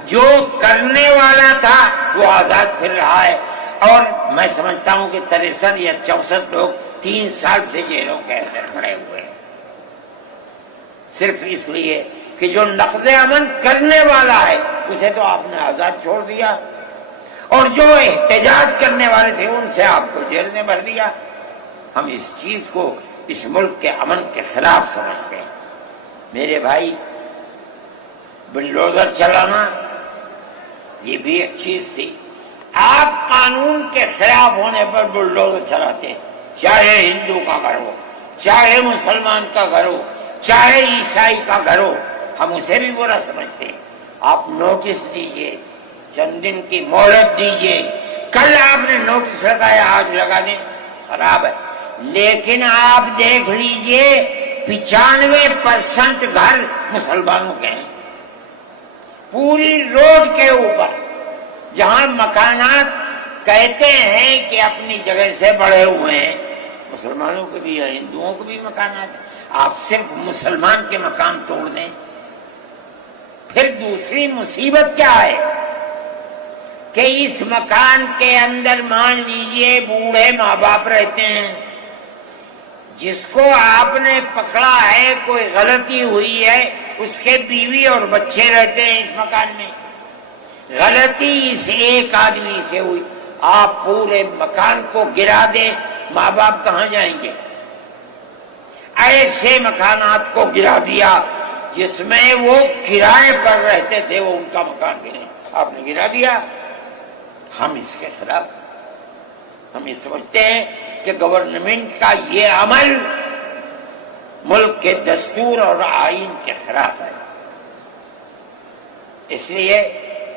جو کرنے والا تھا وہ آزاد پھر رہا ہے، اور میں سمجھتا ہوں کہ 63 یا 64 لوگ 3 سال سے جیلوں کے اندر پڑے ہوئے ہیں، صرف اس لیے کہ جو نقض امن کرنے والا ہے اسے تو آپ نے آزاد چھوڑ دیا، اور جو احتجاج کرنے والے تھے ان سے آپ کو جیل میں بھر دیا. ہم اس چیز کو اس ملک کے امن کے خلاف سمجھتے ہیں. میرے بھائی، بلڈوزر چلانا یہ بھی ایک چیز تھی. آپ قانون کے خلاف ہونے پر بلڈوزر چلاتے ہیں، چاہے ہندو کا گھر ہو، چاہے مسلمان کا گھر ہو، چاہے عیسائی کا گھر ہو، ہم اسے بھی برا سمجھتے ہیں. آپ نوٹس دیجئے، چند دن کی مہلت دیجئے. کل آپ نے نوٹس لگایا، آج لگا دیں، خراب ہے. لیکن آپ دیکھ لیجئے 95% گھر مسلمانوں کے ہیں. پوری روڈ کے اوپر جہاں مکانات کہتے ہیں کہ اپنی جگہ سے بڑھے ہوئے ہیں، مسلمانوں کے بھی ہیں، ہندوؤں کے بھی مکانات ہیں. آپ صرف مسلمان کے مکان توڑ دیں. پھر دوسری مصیبت کیا ہے کہ اس مکان کے اندر مان لیجئے بوڑھے ماں باپ رہتے ہیں، جس کو آپ نے پکڑا ہے، کوئی غلطی ہوئی ہے، اس کے بیوی اور بچے رہتے ہیں اس مکان میں. غلطی اس ایک آدمی سے ہوئی، آپ پورے مکان کو گرا دیں، ماں باپ کہاں جائیں گے؟ ایسے مکانات کو گرا دیا جس میں وہ کرائے پر رہتے تھے، وہ ان کا مکان بھی نہیں، آپ نے گرا دیا. ہم اس کے خلاف، ہم یہ سمجھتے ہیں کہ گورنمنٹ کا یہ عمل ملک کے دستور اور آئین کے خلاف ہے. اس لیے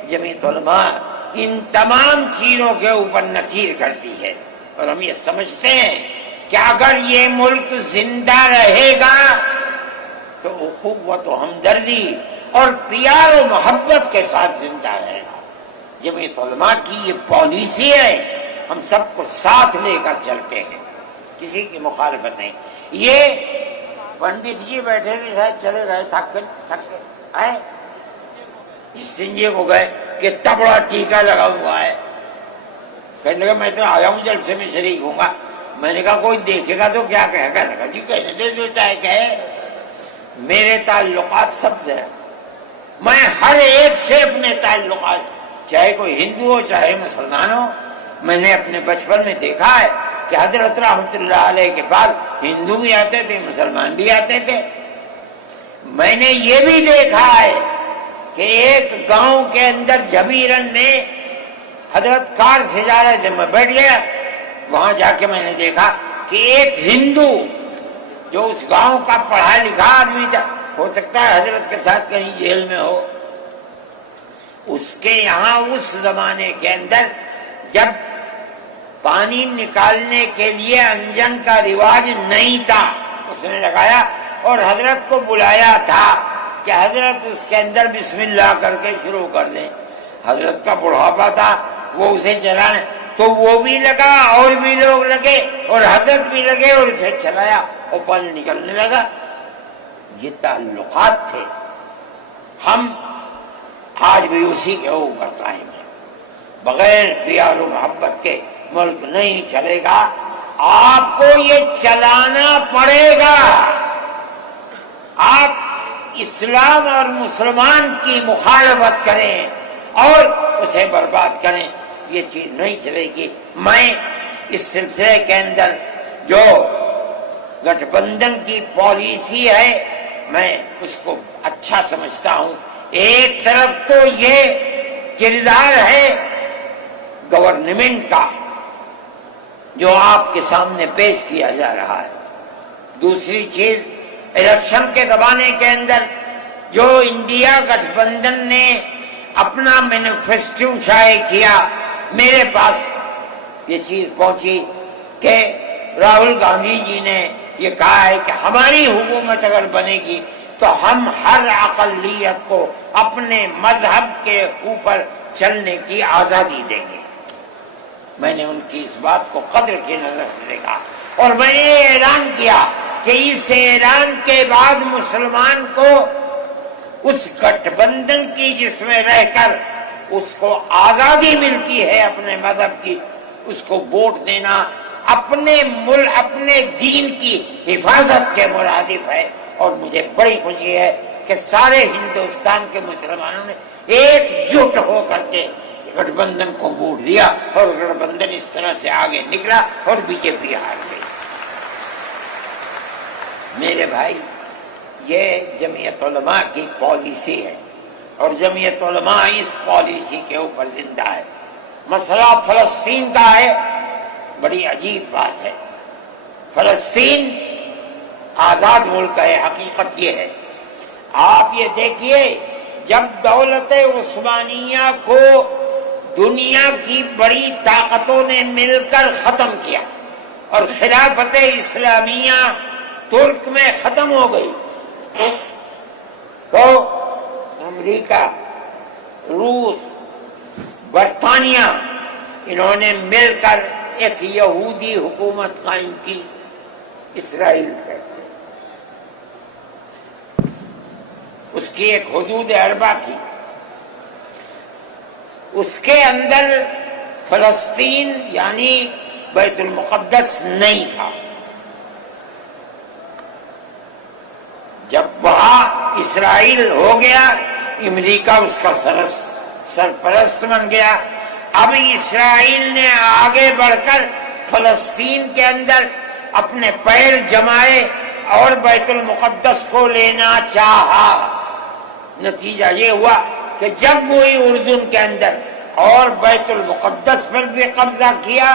جمعیت علماء ان تمام چیزوں کے اوپر نکیر کرتی ہے، اور ہم یہ سمجھتے ہیں کہ اگر یہ ملک زندہ رہے گا تو اخوت و ہمدردی اور پیار و محبت کے ساتھ زندہ رہے گا. جمعیت علماء کی یہ پالیسی ہے، ہم سب کو ساتھ لے کر چلتے ہیں، کسی کی مخالفت نہیں. یہ پنڈت جی بیٹھے تھے، شاید چلے گئے، تھک کے آئے، اس سنجے کو گئے کہ اتنا بڑا ٹیکا لگا ہوا ہے. کہنے لگا میں تو آیا ہوں جلسے میں شریک ہوں گا. میں نے کہا کوئی دیکھے گا تو کیا کہے گا؟ لگا جی کہنے دے جو چاہے کہے، میرے تعلقات سب سے ہیں، میں ہر ایک سے اپنے تعلقات، چاہے کوئی ہندو ہو چاہے مسلمان ہو. میں نے اپنے بچپن میں دیکھا ہے کہ حضرت رحمت اللہ علیہ کے پاس ہندو بھی آتے تھے، مسلمان بھی آتے تھے. میں نے یہ بھی دیکھا ہے کہ ایک گاؤں کے اندر جبیرن میں حضرت کار سے جا رہے تھے، میں بیٹھ گیا، وہاں جا کے میں نے دیکھا کہ ایک ہندو جو اس گاؤں کا پڑھا لکھا آدمی تھا، ہو سکتا ہے حضرت کے ساتھ کہیں جیل میں ہو، اس کے یہاں اس زمانے کے اندر جب پانی نکالنے کے لیے انجن کا رواج نہیں تھا، اس نے لگایا اور حضرت کو بلایا تھا کہ حضرت اس کے اندر بسم اللہ کر کے شروع کر دیں. حضرت کا بڑھاپا تھا، وہ اسے چلانے، تو وہ بھی لگا اور بھی لوگ لگے اور حضرت بھی لگے اور اسے چلایا اور پانی نکلنے لگا. یہ تعلقات تھے. ہم آج بھی اسی کے اوپر قائم ہیں. بغیر پیار و محبت کے ملک نہیں چلے گا. آپ کو یہ چلانا پڑے گا. آپ اسلام اور مسلمان کی مخالفت کریں اور اسے برباد کریں، یہ چیز نہیں چلے گی. میں اس سلسلے کے اندر جو گٹھ بندھن کی پالیسی ہے میں اس کو اچھا سمجھتا ہوں. ایک طرف تو یہ کردار ہے گورنمنٹ کا جو آپ کے سامنے پیش کیا جا رہا ہے. دوسری چیز الیکشن کے زمانے کے اندر جو انڈیا گٹھ بندھن نے اپنا مینیفیسٹو شائع کیا، میرے پاس یہ چیز پہنچی کہ راہل گاندھی جی نے یہ کہا ہے کہ ہماری حکومت اگر بنے گی تو ہم ہر اقلیت کو اپنے مذہب کے اوپر چلنے کی آزادی دیں گے. میں نے ان کی اس بات کو قدر کی نظر سے دیکھا اور میں نے یہ اعلان کیا کہ اس اعلان کے بعد مسلمان کو اس گٹھ بندھن کی جس میں رہ کر اس کو آزادی ملتی ہے اپنے مذہب کی، اس کو ووٹ دینا اپنے ملک اپنے دین کی حفاظت کے مرادف ہے۔ اور مجھے بڑی خوشی ہے کہ سارے ہندوستان کے مسلمانوں نے ایک جٹ ہو کر کے گٹھ بندھن کو ووٹ دیا اور گٹھ بندھن اس طرح سے آگے نکلا اور بی جے پی ہار گئی۔ میرے بھائی، یہ جمعیت علماء کی پالیسی ہے اور جمعیت علماء اس پالیسی کے اوپر زندہ ہے۔ مسئلہ فلسطین کا ہے، بڑی عجیب بات ہے۔ فلسطین آزاد ملک ہے، حقیقت یہ ہے۔ آپ یہ دیکھیے، جب دولت عثمانیہ کو دنیا کی بڑی طاقتوں نے مل کر ختم کیا اور خلافت اسلامیہ ترک میں ختم ہو گئی، تو امریکہ، روس، برطانیہ، انہوں نے مل کر ایک یہودی حکومت قائم کی، اسرائیل ہے۔ اس کی ایک حدود اربع تھی، اس کے اندر فلسطین یعنی بیت المقدس نہیں تھا۔ جب وہاں اسرائیل ہو گیا، امریکہ اس کا سرپرست بن گیا۔ اب اسرائیل نے آگے بڑھ کر فلسطین کے اندر اپنے پیر جمائے اور بیت المقدس کو لینا چاہا۔ نتیجہ یہ ہوا کہ جب وہی اردن کے اندر اور بیت المقدس پر بھی قبضہ کیا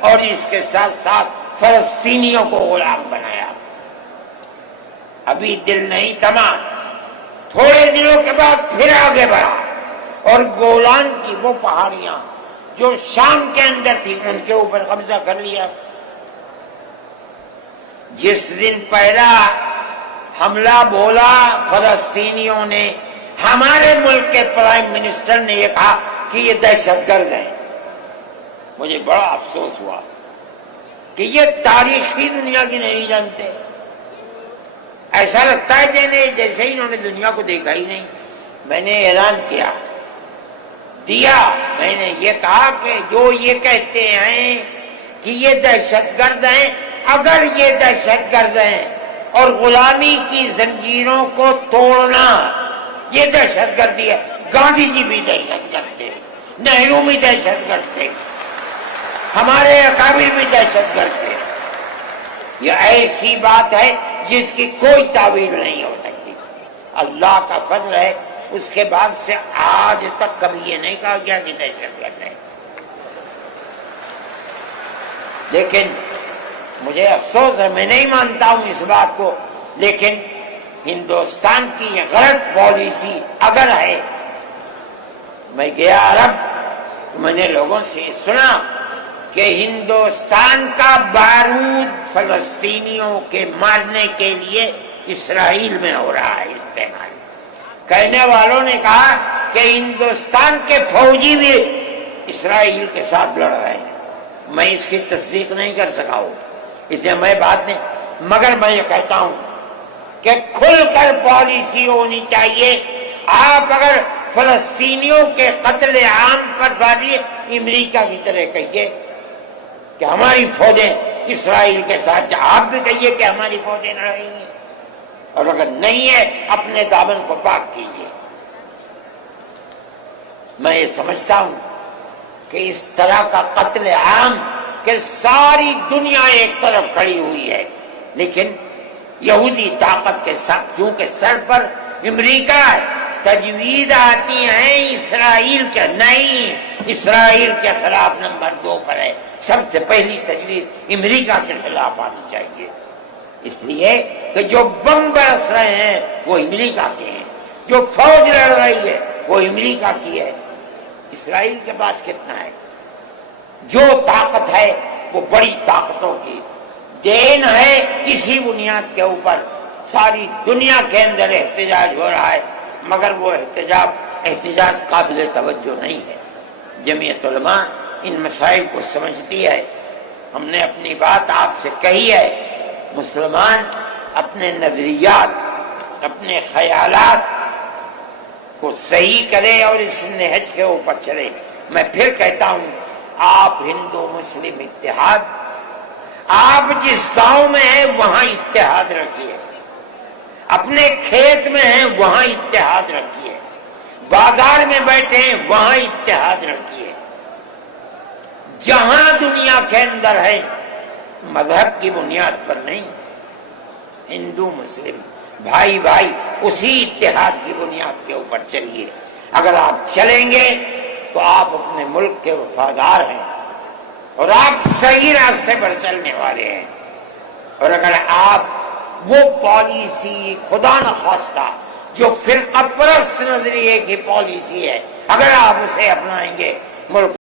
اور اس کے ساتھ ساتھ فلسطینیوں کو غلام بنایا۔ ابھی دل نہیں تھما، تھوڑے دنوں کے بعد پھر آگے بڑھا اور گولان کی وہ پہاڑیاں جو شام کے اندر تھی ان کے اوپر قبضہ کر لیا۔ جس دن پہلا حملہ بولا فلسطینیوں نے، ہمارے ملک کے پرائم منسٹر نے یہ کہا کہ یہ دہشت گرد ہیں۔ مجھے بڑا افسوس ہوا کہ یہ تاریخ کی دنیا کی نہیں جانتے۔ ایسا لگتا ہے جیسے ہی انہوں نے دنیا کو دیکھا ہی نہیں۔ میں نے اعلان دیا، میں نے یہ کہا کہ جو یہ کہتے ہیں کہ یہ دہشت گرد ہیں، اگر یہ دہشت گرد ہیں اور غلامی کی زنجیروں کو توڑنا یہ دہشت گردی ہے، گاندھی جی بھی دہشت گرد تھے، نہرو بھی دہشت گرد تھے، ہمارے اکابر بھی دہشت گرد تھے۔ یہ ایسی بات ہے جس کی کوئی تعویل نہیں ہو سکتی۔ اللہ کا فضل ہے، اس کے بعد سے آج تک کبھی یہ نہیں کہا گیا کہ دہشت گرد ہے۔ لیکن مجھے افسوس ہے، میں نہیں مانتا ہوں اس بات کو، لیکن ہندوستان کی یہ غلط پالیسی اگر ہے۔ میں گیا عرب، میں نے لوگوں سے سنا کہ ہندوستان کا بارود فلسطینیوں کے مارنے کے لیے اسرائیل میں ہو رہا ہے استعمال۔ کہنے والوں نے کہا کہ ہندوستان کے فوجی بھی اسرائیل کے ساتھ لڑ رہے ہیں۔ میں اس کی تصدیق نہیں کر سکا ہوں، اتنے میں بات نہیں، مگر میں یہ کہتا ہوں کہ کھل کر پالیسی ہونی چاہیے۔ آپ اگر فلسطینیوں کے قتل عام پر بازی امریکہ کی طرح کہیے کہ ہماری فوجیں اسرائیل کے ساتھ، آپ بھی کہیے کہ ہماری فوجیں لڑ رہی ہیں، اور اگر نہیں ہے اپنے دامن کو پاک کیجیے۔ میں یہ سمجھتا ہوں کہ اس طرح کا قتل عام کہ ساری دنیا ایک طرف کھڑی ہوئی ہے، لیکن یہودی طاقت کے ساتھ کیونکہ سر پر امریکہ ہے، تجویز آتی ہیں اسرائیل کے، نہیں، اسرائیل کے خلاف نمبر 2 پر ہے۔ سب سے پہلی تجویز امریکہ کے خلاف آنی چاہیے، اس لیے کہ جو بم برس رہے ہیں وہ امریکہ کے ہیں، جو فوج لڑ رہی ہے وہ امریکہ کی ہے۔ اسرائیل کے پاس کتنا ہے؟ جو طاقت ہے وہ بڑی طاقتوں کی دین ہے۔ اسی بنیاد کے اوپر ساری دنیا کے اندر احتجاج ہو رہا ہے، مگر وہ احتجاج قابل توجہ نہیں ہے۔ جمعیت علماء ان مسائل کو سمجھتی ہے. ہم نے اپنی بات آپ سے کہی ہے. مسلمان اپنے نظریات، اپنے خیالات کو صحیح کرے اور اس نہج کے اوپر چلے. میں پھر کہتا ہوں، آپ ہندو مسلم اتحاد، آپ جس گاؤں میں ہیں وہاں اتحاد رکھیے، اپنے کھیت میں ہیں وہاں اتحاد رکھیے، بازار میں بیٹھے ہیں وہاں اتحاد رکھیے. جہاں دنیا کے اندر ہے مذہب کی بنیاد پر نہیں، ہندو مسلم بھائی بھائی اسی اتحاد کی بنیاد کے اوپر چلیے. اگر آپ چلیں گے تو آپ اپنے ملک کے وفادار ہیں اور آپ صحیح راستے پر چلنے والے ہیں. اور اگر آپ وہ پالیسی خدا نخواستہ جو فرقہ پرست نظریے کی پالیسی ہے، اگر آپ اسے اپنائیں گے، ملک